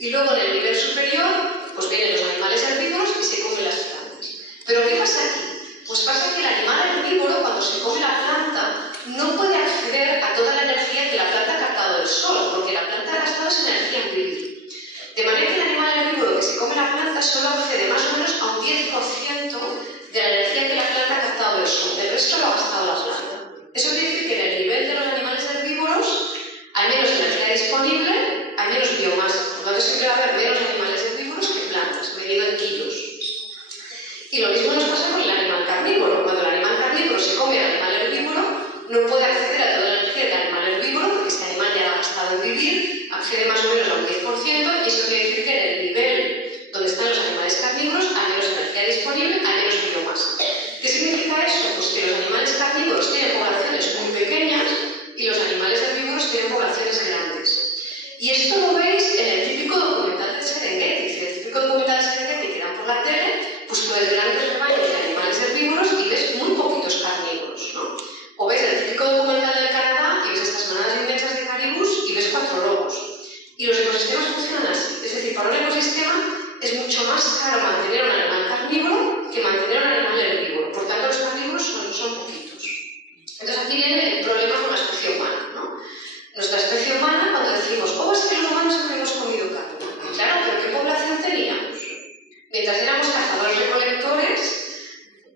y luego en el nivel superior, pues vienen los animales herbívoros y se comen las plantas. Pero ¿qué pasa aquí? Pues pasa que el animal herbívoro, cuando se come la planta, no puede acceder a toda la energía que la planta ha captado del sol, porque la planta ha gastado esa energía en vivir. De manera que el animal herbívoro que se come la planta solo accede más o menos a un 10% de la energía que la planta ha captado del sol. El resto lo ha gastado la planta. Eso quiere decir que en el nivel de los animales herbívoros hay menos energía disponible, hay menos biomasa. Por lo tanto, siempre va a haber menos animales herbívoros que plantas, medido en kilos. Y lo mismo nos pasa con el animal carnívoro. Cuando el animal carnívoro se come al animal herbívoro, no puede acceder a toda la energía del animal herbívoro, porque este animal ya ha gastado en vivir, accede más o menos a un 10%, y eso quiere decir que en el nivel donde están los animales carnívoros hay menos energía disponible, hay menos biomasa. ¿Qué significa eso? Pues que los animales carnívoros tienen poblaciones muy pequeñas y los animales herbívoros tienen poblaciones grandes. Y esto lo veis en el típico documental de Serengeti. Si el típico documental de Serengeti que dan por la tele, pues tú ves grandes rebaños de animales herbívoros y ves muy poquitos carnívoros, ¿no? O ves el típico documental del Canadá y ves estas manadas inmensas de caribús y ves 4 lobos. Y los ecosistemas funcionan así. Es decir, para un ecosistema es mucho más caro mantener un animal carnívoro que mantener un animal herbívoro. Por tanto, los carnívoros son poquitos. Entonces aquí viene el problema con la especie humana, ¿no? Nuestra especie humana, cuando decimos, es que los humanos siempre hemos comido carne. Claro, pero ¿qué población teníamos? Mientras éramos cazadores-recolectores,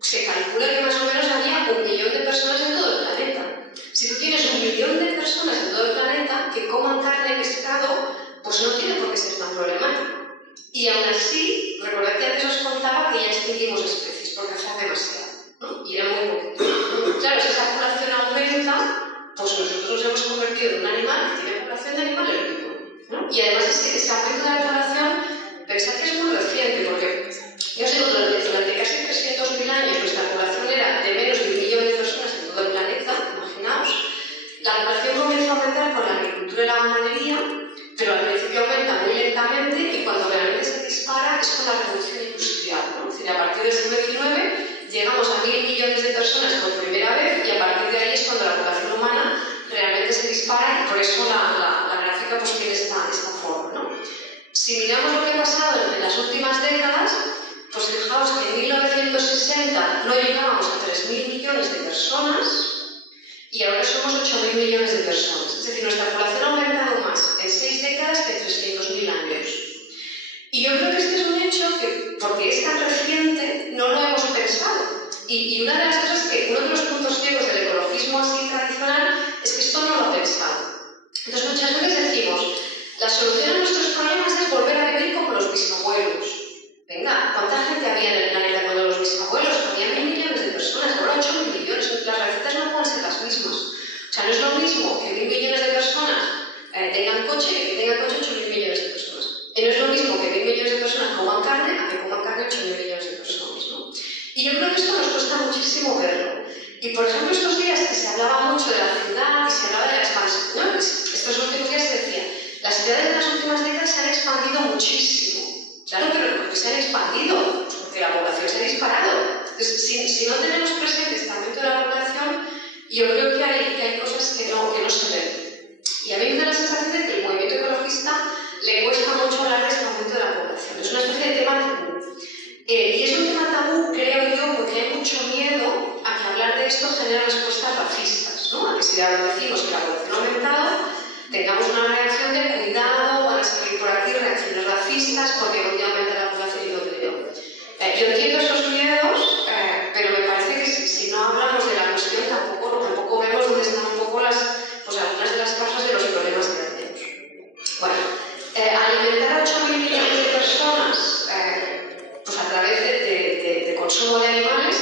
se calcula que más o menos había 1 millón de personas en todo el planeta. Si tú tienes 1 millón de personas en todo el planeta que coman carne y pescado, pues no tiene por qué ser tan problemático. Y aún así, recordad que antes os contaba que ya extinguimos especies por cazar demasiado, ¿no? Y era muy poquito. Claro, si esa población aumenta, pues nosotros nos hemos convertido en un animal que tiene población de animal herbívoro, ¿no? Y además ese aumento de la población, pensad que es muy reciente, porque yo sé que durante casi 300.000 años nuestra población era de menos de 1 millón de personas en todo el planeta, imaginaos. La población comienza a aumentar con la agricultura y la ganadería, pero al principio aumenta muy lentamente y cuando realmente se dispara es con la revolución industrial, ¿no? Es decir, a partir del siglo XIX llegamos a 1.000 millones de personas por primera vez y a partir de ahí es cuando la población humana realmente se dispara y por eso la gráfica pues tiene esta forma, ¿no? Si miramos lo que ha pasado en las últimas décadas, pues fijaos que en 1960 no llegábamos a 3.000 millones de personas y ahora somos 8.000 millones de personas. Es decir, nuestra población ha aumentado más en 6 décadas que en 300.000 años. Y yo creo que este es un hecho que, porque es tan reciente, no lo hemos pensado. Y una de las cosas que, uno de los puntos ciegos del ecologismo así tradicional, es que esto no lo ha pensado. Entonces muchas veces decimos, La solución a nuestros problemas es volver a vivir como los bisabuelos. Venga, ¿cuánta gente había en el planeta cuando los bisabuelos? Había 1.000 millones de personas, ahora 8.000 millones. Las recetas no pueden ser las mismas. O sea, no es lo mismo que 1.000 millones de personas tengan coche que tengan coche 8.000 millones de personas. Y no es lo mismo que 1.000 millones de personas coman carne a que coman carne 8.000 millones de personas, ¿no? Y yo creo que esto nos cuesta muchísimo verlo. Y por ejemplo, estos días que se hablaba mucho de la ciudad y se hablaba de la expansión, ¿no? Estos últimos días se decía, las ciudades en las últimas décadas se han expandido muchísimo. Claro, pero ¿por qué se han expandido? Pues porque la población se ha disparado. Entonces, si no tenemos presente este aumento de la población, yo creo que hay cosas que no se ven. Y a mí me da la sensación de que el movimiento ecologista le cuesta mucho hablar de este aumento de la población. Es una especie de tema tabú. Y es un tema tabú, creo yo, porque hay mucho miedo a que hablar de esto genere respuestas racistas, ¿no? A que si decimos que la población ha aumentado, tengamos una reacción de cuidado, van a salir por aquí reacciones racistas porque continuamente la población y lo creo. Yo entiendo esos miedos, pero me parece que si no hablamos de la cuestión tampoco vemos dónde están un poco algunas de las causas de los problemas que tenemos. Bueno, alimentar a 8.000 millones de personas pues a través de consumo de animales,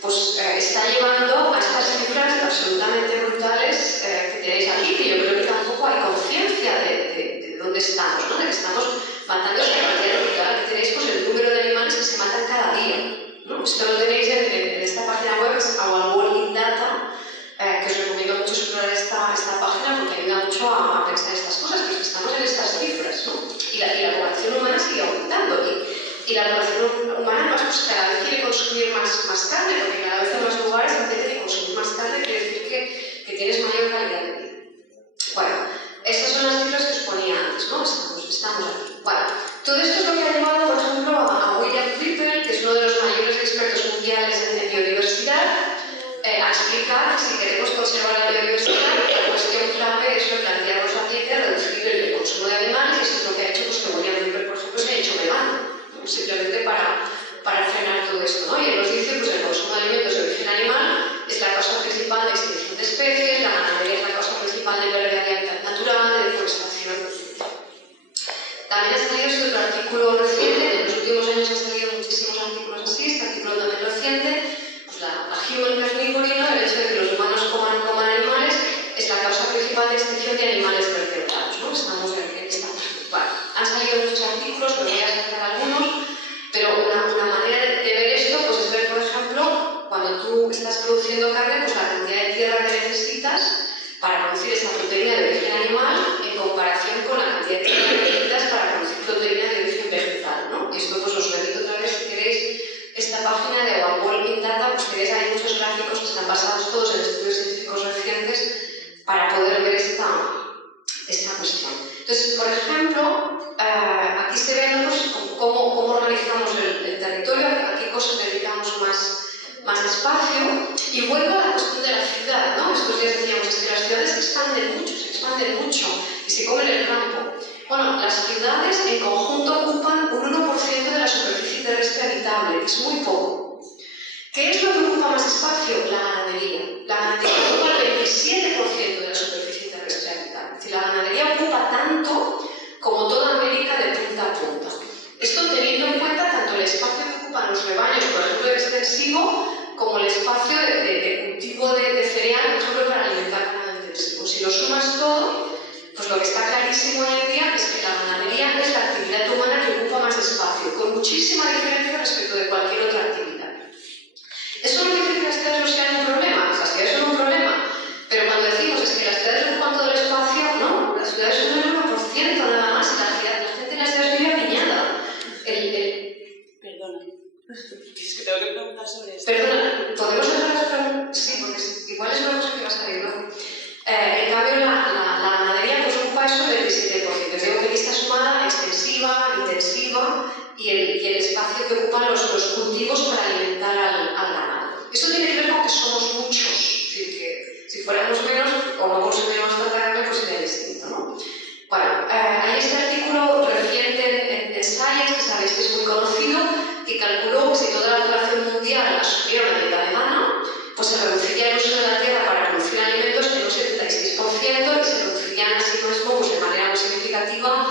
pues está llevando a estas cifras absolutamente brutales que tenéis aquí, que yo creo que tampoco hay conciencia de dónde estamos, ¿no? De que estamos matando esta cantidad brutal que tenéis, pues el número de animales que se matan cada día, ¿no? Esto lo tenéis en esta página web, es Our World in Data, que os recomiendo mucho explorar esta página porque ayuda mucho a pensar estas cosas, pero es que estamos en estas cifras, ¿no? Y la población humana sigue aumentando. Y la población humana pues, cada vez quiere consumir más carne, porque cada vez en más lugares la gente quiere consumir más carne, quiere decir que tienes mayor calidad de vida. Bueno, estas son las cifras que os ponía antes, ¿no? Estamos aquí. Bueno, todo esto es lo que ha llevado, por ejemplo, a William Flipper, que es uno de los mayores expertos mundiales en biodiversidad, a explicar que si queremos conservar la biodiversidad, la cuestión clave es replantearnos la ciencia, reducir el consumo de animales, y eso es lo que ha hecho pues, que William Flipper, por ejemplo, se ha hecho vegano. Simplemente para frenar todo esto, ¿no? Y él nos dice pues el consumo de alimentos de origen animal es la causa principal de extinción de especies, la ganadería es la causa principal de pérdida de hábitat natural, de deforestación, etc. También ha salido este otro artículo reciente, en los últimos años han salido muchísimos artículos así, este artículo también reciente, pues la Human Carnivore, el hecho de que los humanos coman animales es la causa principal de extinción de animales vertebrados, ¿no? Estamos en esta parte. Vale, han salido muchos artículos, me voy a sacar algunos, pero una manera de ver esto pues es ver, por ejemplo, cuando tú estás produciendo carne, pues la cantidad de tierra que necesitas para producir esta proteína de origen animal en comparación con la cantidad de tierra que necesitas para producir proteína de origen vegetal, ¿no? Y esto pues os remito otra vez, si queréis, esta página de Our World in Data, pues tenéis ahí muchos gráficos que están basados todos en estudios científicos recientes para poder ver esta cuestión. Entonces, por ejemplo, aquí se ve pues, cómo organizamos el territorio, a qué cosas dedicamos más espacio, y vuelvo a la cuestión de la ciudad, ¿no? Estos días decíamos que las ciudades se expanden mucho y se comen el campo. Bueno, las ciudades en conjunto ocupan un 1% de la superficie terrestre habitable, que es muy poco. ¿Qué es lo que ocupa más espacio? La ganadería. La ganadería ocupa el 27% de la superficie terrestre habitable. Es decir, la ganadería ocupa tanto como toda América de punta a punta. Esto teniendo en cuenta tanto el espacio que ocupan los rebaños, por ejemplo, extensivo, como el espacio de cultivo de cereal, por ejemplo, para alimentar ganado intensivo. Si lo sumas todo, pues lo que está clarísimo hoy en día es que la ganadería es la actividad humana que ocupa más espacio, con muchísima diferencia respecto de cualquier otra actividad. Eso no quiere decir que las ciudades no sean un problema, las ciudades son un problema, pero cuando decimos es que las ciudades ocupan todo el espacio, no, las ciudades son el 1% nada más, y la gente en las ciudades vive apiñada. Perdona, es que tengo que preguntar sobre esto. Perdona, ¿podemos hacer las preguntas? Sí, porque igual es una cosa que va a salir, ¿no? En cambio, la ganadería pues ocupa eso el 27%. Digo que lista sumada, extensiva, intensiva y el espacio que ocupan los cultivos para alimentar al ganado. Esto tiene que ver con que somos muchos. Es decir, que si fuéramos menos o no consumimos tanta carne, pues sería distinto, ¿no? Bueno, hay este artículo reciente en Science, que sabéis que es muy conocido, que calculó que si toda la población mundial asumiera una dieta vegana, pues se reduciría el uso de la tierra para producir alimentos en un 76% y se reducirían así mismo pues, de manera muy significativa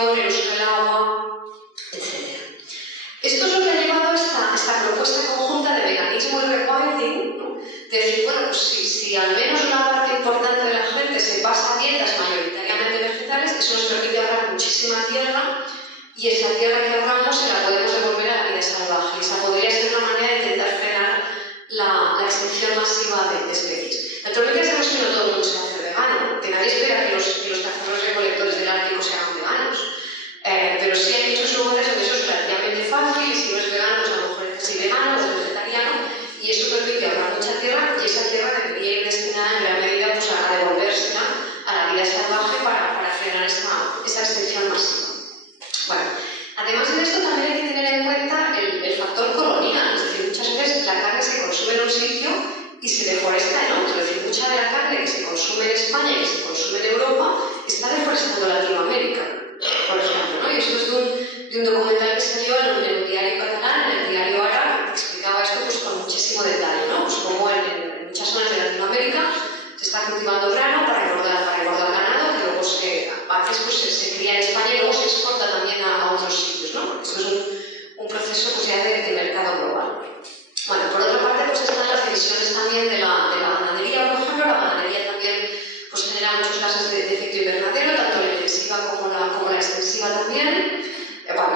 alimentación, el uso del agua, etc. Esto es lo que ha llevado a esta propuesta conjunta de veganismo y rewilding, ¿no? De decir, bueno, pues si al menos una parte importante de la gente se pasa a dietas mayoritariamente vegetales, eso nos permite ahorrar muchísima tierra y esa tierra que ahorramos se la podemos devolver a la vida salvaje. Y esa podría ser una manera de intentar frenar la extinción masiva de especies. Naturalmente sabemos que no todo el mundo se va a hacer vegano, que nadie espera que los cazadores recolectores del Ártico se hagan veganos. Pero sí hay muchos lugares donde eso es relativamente fácil y si no es vegano, pues a lo mejor es casi vegano o es vegetariano y eso permite ahorrar mucha tierra y esa tierra debería ir destinada en gran medida pues, a devolvérsela a la vida salvaje para frenar esa extinción masiva. Bueno, además de esto también hay que tener en cuenta el factor colonial, es decir, muchas veces la carne se consume en un sitio y se deforesta en otro, es decir, mucha de la carne que se consume en España y que se consume en Europa está deforestando Latinoamérica, por ejemplo, ¿no? Y esto es de un documental que salió en un diario catalán, en el diario árabe, que explicaba esto pues, con muchísimo detalle, ¿no? Pues como en muchas zonas de Latinoamérica se está cultivando grano para engordar ganado, que luego a veces pues, se cría en España y luego se exporta también a otros sitios, ¿no? Porque esto es un proceso pues, ya de mercado global. Bueno, por otra parte pues están las emisiones también de la ganadería, por ejemplo. La ganadería también pues, genera muchos gases de efecto invernadero, tanto la intensiva como la extensiva también. Bueno,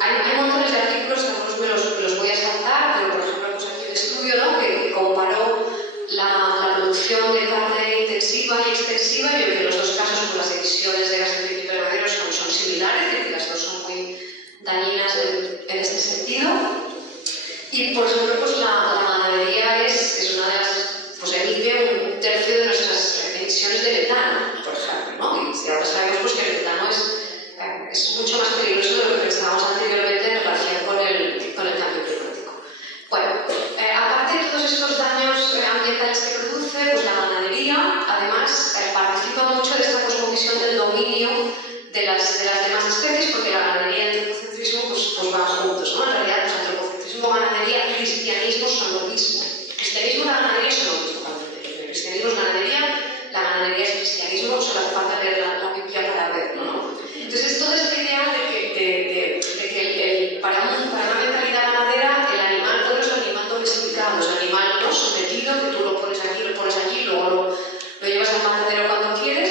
hay montones de artículos, algunos me los voy a saltar, pero por ejemplo pues aquí un estudio, ¿no? que comparó la producción de carne intensiva y extensiva y en los dos casos pues, las emisiones de gases de efecto invernadero son similares, es decir, las dos son muy dañinas en este sentido. Y por ejemplo, pues la ganadería es una de las, pues emite un tercio de nuestras emisiones de metano, por ejemplo, ¿no? Y ahora sabemos pues, que el metano es mucho más peligroso de lo que pensábamos anteriormente en relación con el cambio climático. Bueno, aparte de todos estos daños ambientales que produce, pues la ganadería además participa mucho de esta cosmovisión del dominio de las demás especies, porque la ganadería y el antropocentrismo pues van juntos, ¿no? En realidad, pues antropocentrismo, ganadería, cristianismo son lo mismo. Cristianismo y la ganadería son lo mismo. El cristianismo es ganadería, la ganadería es cristianismo, solo hace falta leer la Biblia para verlo, ¿no? Entonces, toda esta idea de que para una mentalidad ganadera el animal no es un animal domesticado, es un animal no sometido, que tú lo pones allí, luego lo llevas al matadero cuando quieres,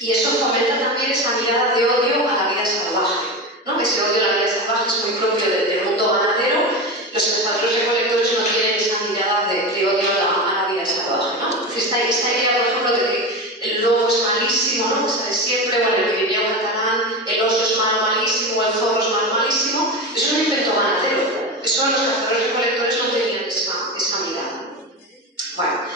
y eso fomenta también esa mirada de odio a la vida salvaje, ¿no? Ese odio a la vida salvaje es muy propio del mundo ganadero. Los cazadores recolectores no tienen esa mirada de odio a la vida salvaje, ¿no? Entonces, esta idea, por ejemplo, de que el lobo es malísimo, ¿no? Que sale siempre, bueno, el Pirineo catalán, el oso es malo, malísimo, el zorro es malo, malísimo, eso es un invento ganadero. Eso los cazadores recolectores no tenían esa mirada. Bueno,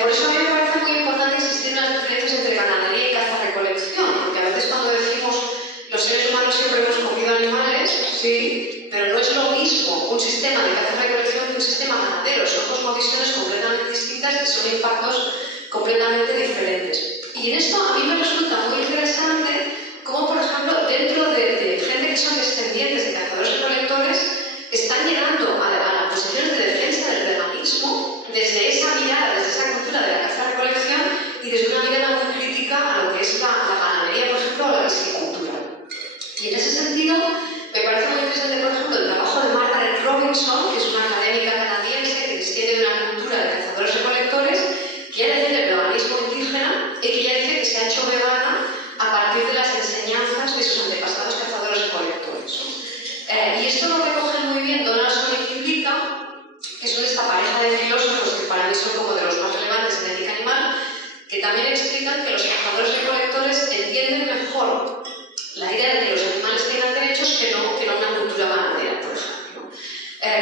por eso a mí me parece muy importante existir en las diferencias entre ganadería y caza-recolección, porque a veces cuando decimos los seres humanos siempre hemos comido animales, sí, pero no es lo mismo un sistema de caza-recolección que un sistema ganadero. Son cosmovisiones completamente distintas y son impactos completamente diferentes. Y en esto a mí me resulta muy interesante cómo, por ejemplo, dentro de gente que son descendientes de cazadores-recolectores, están llegando a las posiciones de defensa del veganismo desde esa mirada, desde esa cultura de la caza-recolección y desde una mirada muy crítica a lo que es la ganadería, por ejemplo, o la piscicultura. Y en ese sentido, me parece muy interesante, por ejemplo, el trabajo de Margaret Robinson, que es una académica canadiense que desciende de una cultura de cazadores-recolectores, que ya defiende el veganismo indígena y que ya dice que se ha hecho vegana a partir de las enseñanzas de sus antepasados cazadores-recolectores. Y esto lo recogen muy bien Donaldson y Kimbika, que son esta pareja de filósofos que para mí son como de los más relevantes en ética animal, que también explican que los cazadores-recolectores entienden mejor la idea de que los animales tengan derechos que no una cultura ganadera, por ejemplo.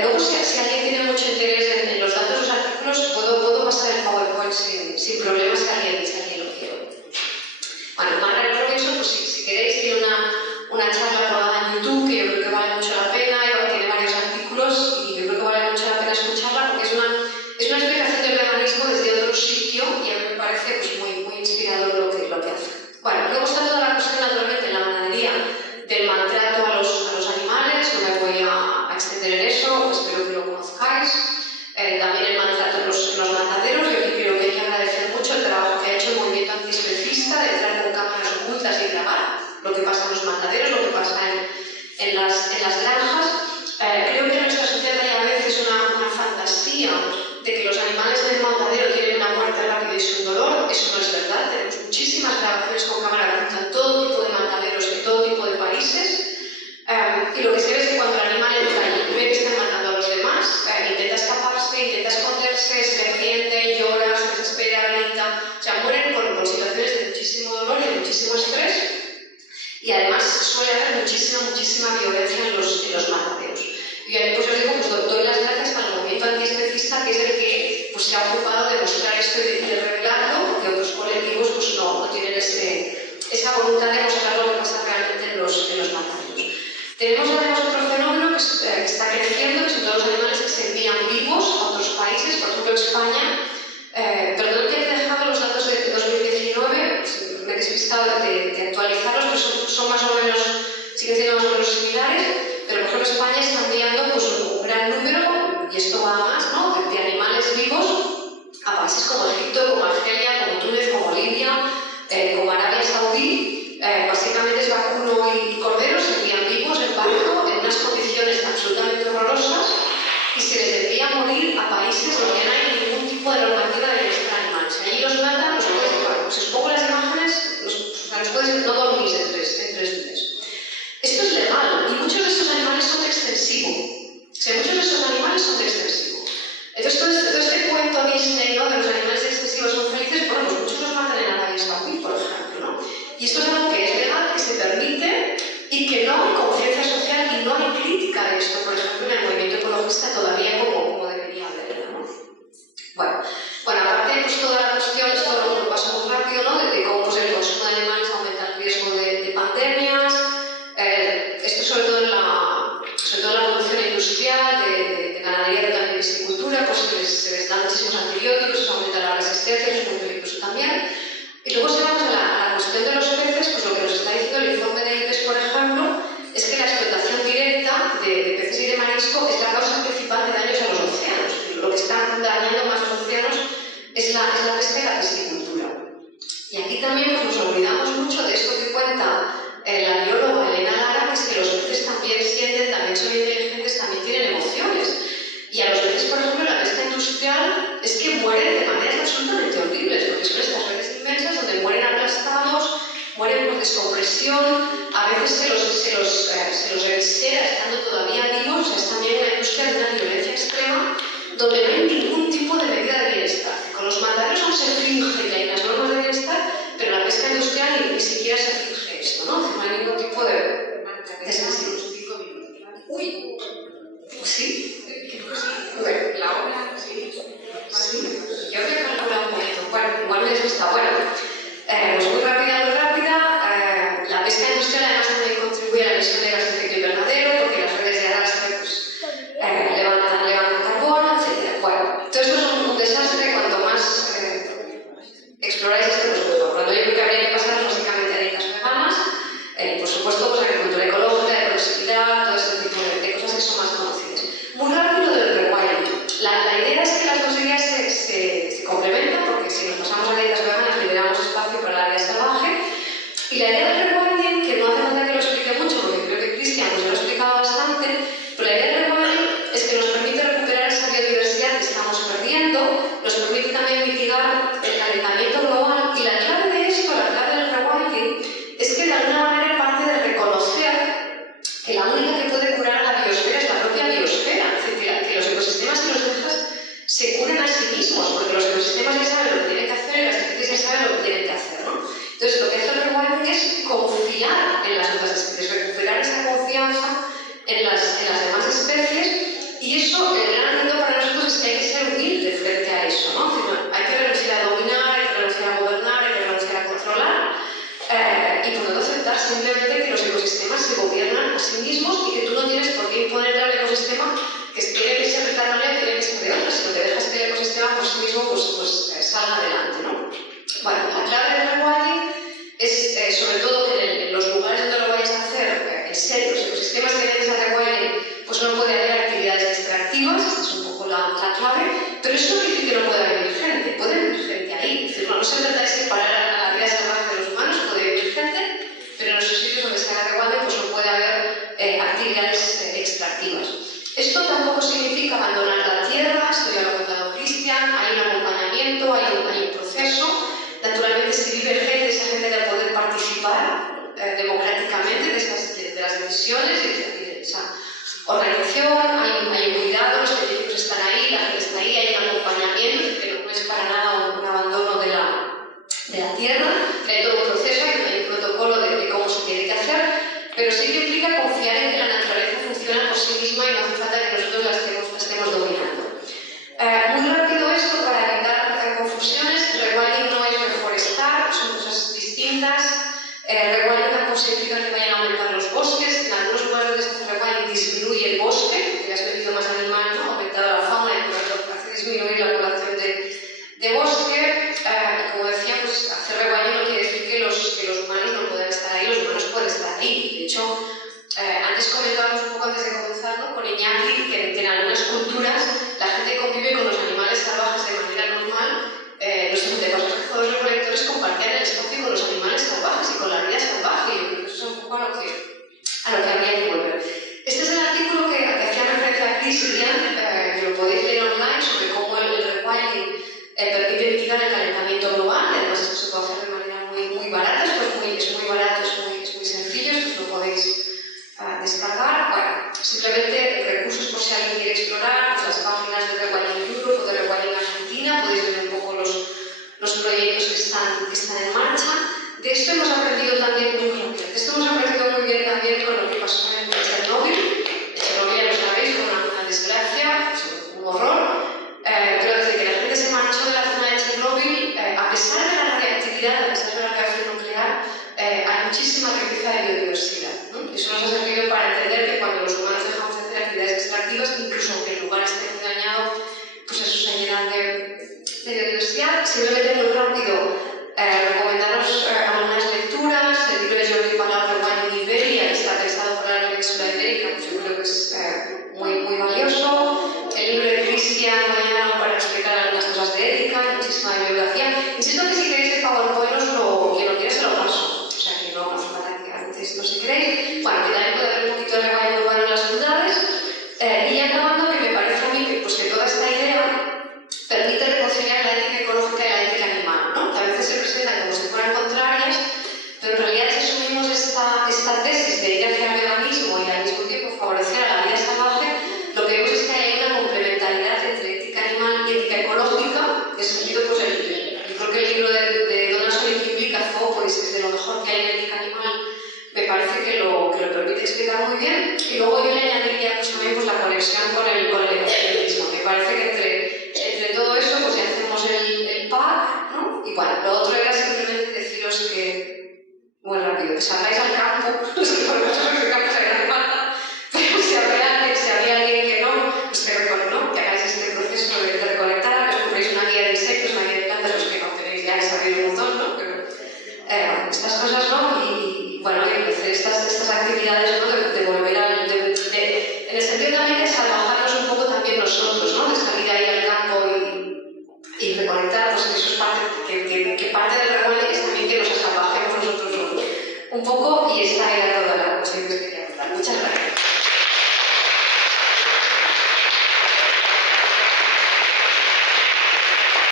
Luego, si alguien tiene mucho interés en los datos de los artículos, puedo pasar el PowerPoint sin problemas si alguien lo quiere. Bueno, Margaret Robinson, pues si queréis, tiene una charla colgada en YouTube que yo creo que vale mucho la pena, tiene varios artículos y yo creo que vale mucho la pena escucharla porque es una explicación del veganismo desde otro sitio y a mí me parece pues, muy inspirador lo que hace. Bueno, luego está toda la cuestión naturalmente en la ganadería del maltrato a los animales, no me voy a extender en eso, espero que lo conozcáis. También el maltrato en los mataderos, yo aquí creo que hay que agradecer mucho el trabajo que ha hecho el movimiento antiespecista de entrar con cámaras ocultas y grabar lo que pasa en los en las granjas. Creo que en nuestra sociedad hay a veces una fantasía de que los animales del matadero tienen una muerte rápida y sin dolor. Eso no es verdad. Tenemos muchísimas grabaciones con cámara que muestran todo tipo de mataderos de todo tipo de países. Y lo que se ve es que cuando el animal entra y ve que están matando a los demás, intenta escaparse, intenta esconderse, se defiende, llora, se desespera, grita. O sea, mueren por situaciones de muchísimo dolor y de muchísimo estrés. Y además suele haber muchísima violencia en los mataderos. Y ahí pues os digo, pues doy las gracias al movimiento antiespecista, que es el que pues, se ha ocupado de mostrar esto y de revelarlo, porque otros colectivos pues, no tienen esa voluntad de mostrar lo que pasa realmente en los mataderos. Tenemos además otro fenómeno que está creciendo, que son todos los animales que se envían vivos a otros países, por ejemplo España. Perdón que he dejado los datos de 2019, me he despistado de actualizarlos, pero son más o menos, siguen siendo más o menos similares, pero por ejemplo España está enviando pues, un gran número, y esto va a más, ¿no?, de animales vivos a países como Egipto, como Argelia, como Túnez, como Libia, como Arabia Saudí. Básicamente es vacuno y cordero, se envían vivos en barco en unas condiciones absolutamente horrorosas y se les envía a morir a países donde no hay ningún tipo de normativa de bienestar animal. Si allí los matan, los puedes llevar. Si os pongo las imágenes, los puedes no dormir en tres días. Esto es legal y muchos de estos animales son de extensivo. O sea, muchos de estos animales son de extensivo. Entonces, todo este cuento Disney, ¿no?, de los animales extensivos son felices, bueno, pues muchos los matan en Arabia Saudí, por ejemplo, ¿no? Y esto es algo que es legal, que se permite y que no hay conciencia social y no hay crítica de esto, por ejemplo, en el movimiento ecologista todavía como debería haber, ¿no? Bueno, aparte, pues toda la cuestión, esto lo paso muy rápido, ¿no?, de cómo pues, el consumo de animales aumenta el riesgo de pandemias, esto sobre todo en la producción industrial, de ganadería, de también de piscicultura, pues se les dan muchísimos antibióticos, se aumenta la resistencia, es muy peligroso también. Y luego si vamos a la cuestión de los peces, pues lo que nos está diciendo el informe de IPES, por ejemplo, es que la explotación directa de peces y de marisco es la causa principal de daños a los océanos. Lo que está dañando más los océanos es la pesca y la piscicultura. Y aquí también pues, nos olvidamos mucho de esto que cuenta la bióloga Elena Lara, que es que los peces también sienten, también son inteligentes, también tienen emociones. Y a los peces, por ejemplo, la pesca industrial es que mueren de maneras absolutamente horribles, porque son estas redes inmensas donde mueren aplastados, mueren por descompresión, a veces se los revisera estando todavía vivos. O sea, es también una industria de una violencia extrema donde no hay ningún tipo de medida de bienestar. Con los mataderos aún se finge que hay unas normas de bienestar, pero la pesca industrial ni siquiera se finge esto, ¿no? No hay ningún tipo de sensibilidad. Uy, sí. Bueno, la obra, sí. Yo voy a calcular un poquito. Bueno, igual me despista. Bueno, pues muy rápida. La pesca industrial además también contribuye a la emisión de gases de efecto invernadero, porque las redes de arrastre pues, levantan carbono, etc. Bueno, todo esto es un desastre. Cuanto más exploráis esto, pues mejor. Cuando yo creo que habría que pasar básicamente a dietas veganas, por supuesto, pues agricultura ecológica, de proximidad, todo este tipo de cosas que son más conocidas. Muy rápido del rewilding. La idea es que las dos ideas se complementan, porque si nos pasamos a dietas veganas liberamos espacio para la vida salvaje. Y la idea del rewilding, que no hace falta que lo explique mucho, porque creo que Cristian pues, ya lo ha explicado bastante, pero la idea del rewilding es que nos permite recuperar esa biodiversidad que estamos perdiendo, nos permite también mitigar el calentamiento global. Y la clave de esto, la clave del rewilding, es que de alguna manera parte de reconocer que la única que puede curar a la biosfera es la propia biosfera. Es decir, que los ecosistemas que los dejas se curan a sí mismos, porque los ecosistemas ya saben lo que tienen que hacer y las especies ya saben lo que tienen que hacer, ¿no? Entonces, lo que hace el rewilding es confiar en las otras especies, recuperar esa confianza en las demás especies, y eso, el gran reto para nosotros es que hay que ser humilde frente a eso, ¿no? Es decir, bueno, hay que renunciar a dominar, hay que renunciar a gobernar, hay que renunciar a controlar, y por lo tanto aceptar simplemente que los ecosistemas se gobiernan a sí mismos y que tú no tienes por qué imponerle al ecosistema que tiene que ser de tal manera, tiene que ser de otra, sino que dejas que el ecosistema por sí mismo pues salga adelante, ¿no? Bueno, la clave del rewilding es sobre todo que en los lugares donde lo vayas a hacer, en serio, los ecosistemas que tienes a rewilding, pues no puede haber actividades extractivas, esta es un poco la clave, pero eso no quiere decir que no pueda vivir gente, puede vivir gente ahí. Es decir, no se trata de separar a la vida salvaje de los humanos, puede vivir gente, pero en los sitios donde se haga rewilding pues no puede haber actividades extractivas. Esto tampoco significa abandonar la tierra, esto ya lo ha contado Cristian, hay un acompañamiento, hay un proceso. Naturalmente, si vive gente, esa gente debe poder participar democráticamente de las decisiones y de esa organización, hay un cuidado, los científicos están ahí, la gente está ahí, hay un acompañamiento, que no es para nada un abandono de la tierra, hay todo un proceso, hay un protocolo de cómo se tiene que hacer, pero sí que implica confiar en que la naturaleza funciona por sí misma y no hace falta que nosotros la estemos dominando. Muy rápido esto para evitar confusiones. Rewilding no es reforestar, son cosas distintas. Rewilding tampoco significa que vayan a aumentar los bosques. En algunos lugares donde se hace rewilding disminuye el bosque, que has metido más animal, ¿no? Ha aumentado la fauna y por lo tanto hace disminuir la población de bosque. Y como decía, pues hacer rewilding no quiere decir que los humanos no puedan estar ahí, los humanos pueden estar ahí. De hecho, antes comentábamos un poco antes de comenzar, ¿no? Con Iñaki, que en algunas culturas la gente convive con los animales salvajes de manera normal. Los antepasados recolectores compartían el espacio con los animales salvajes y con la vida salvaje. Yo creo que eso es un poco a lo que habría que volver. Este es el artículo que hacía referencia a Cristian, que lo podéis leer online, sobre cómo el rewilding permite mitigar el calentamiento global, y además esto se puede hacer de manera muy barata. Esto es muy barato, es muy sencillo, esto lo podéis descargar. Bueno, simplemente recursos por si alguien quiere explorar, pues las páginas de Rewilding Europe o de Rewilding Argentina, podéis ver un poco los proyectos que están en marcha. De esto hemos aprendido también muy bien también con lo que pasó en Chernóbil. Chernóbil, ya lo sabéis, fue una desgracia, un horror, pero desde que la gente se marchó de la zona de Chernóbil, a pesar de la radiactividad, a pesar de la reacción nuclear, hay muchísima riqueza de biodiversidad, ¿no? Eso nos ha servido para entender que cuando los humanos dejamos de hacer actividades extractivas, incluso aunque el lugar esté muy dañado, pues eso se llena de biodiversidad. Simplemente muy rápido, recomendaros algunas lecturas. El libro de Jordi Palau, Rewilding Iberia, que está pensado para la península ibérica, pues yo creo que es muy valioso. El libro de Cristian Moyano para explicar algunas cosas de ética, muchísima bibliografía. Insisto que si queréis el PowerPoint quien lo quiera se lo paso, o sea que no os falta que antes no si queréis. Bueno, que también puede haber un poquito de rewilding urbano en las ciudades. Y acabando, que me parece a mí que toda esta idea permite reconciliar la ética ecológica y la ética animal, ¿no? Que a veces se presentan como si fueran contrarias, pero en realidad si asumimos esta tesis de ir hacia el veganismo y al mismo tiempo favorecer a la vida salvaje, lo que vemos es que hay una complementariedad entre ética animal y ética ecológica. En ese sentido, pues yo creo que el libro de Donaldson y Kimble, Zoopolis, que es de lo mejor que hay en ética animal, me parece que lo permite explicar muy bien. Y luego yo le añadiría también la conexión con el ecologismo. Me parece que entre todo eso ya hacemos el pack, ¿no? Y bueno, lo otro era simplemente deciros que, muy rápido, que salgáis al campo, los que por vosotros el campo se hace falta, pero si había alguien que no, pues que hagáis este proceso de recolectar, que os compréis una guía de insectos, una guía de plantas, los que no tenéis ya he sabido un montón, ¿no? Pero estas cosas, ¿no? Y bueno, y hacer estas actividades, ¿no? De volver en el sentido también de salvajarnos un poco también nosotros, ¿no? De salir ahí al campo y reconectar, pues eso es parte, que parte del rewilding es también que nos salvajemos nosotros un poco, y esta era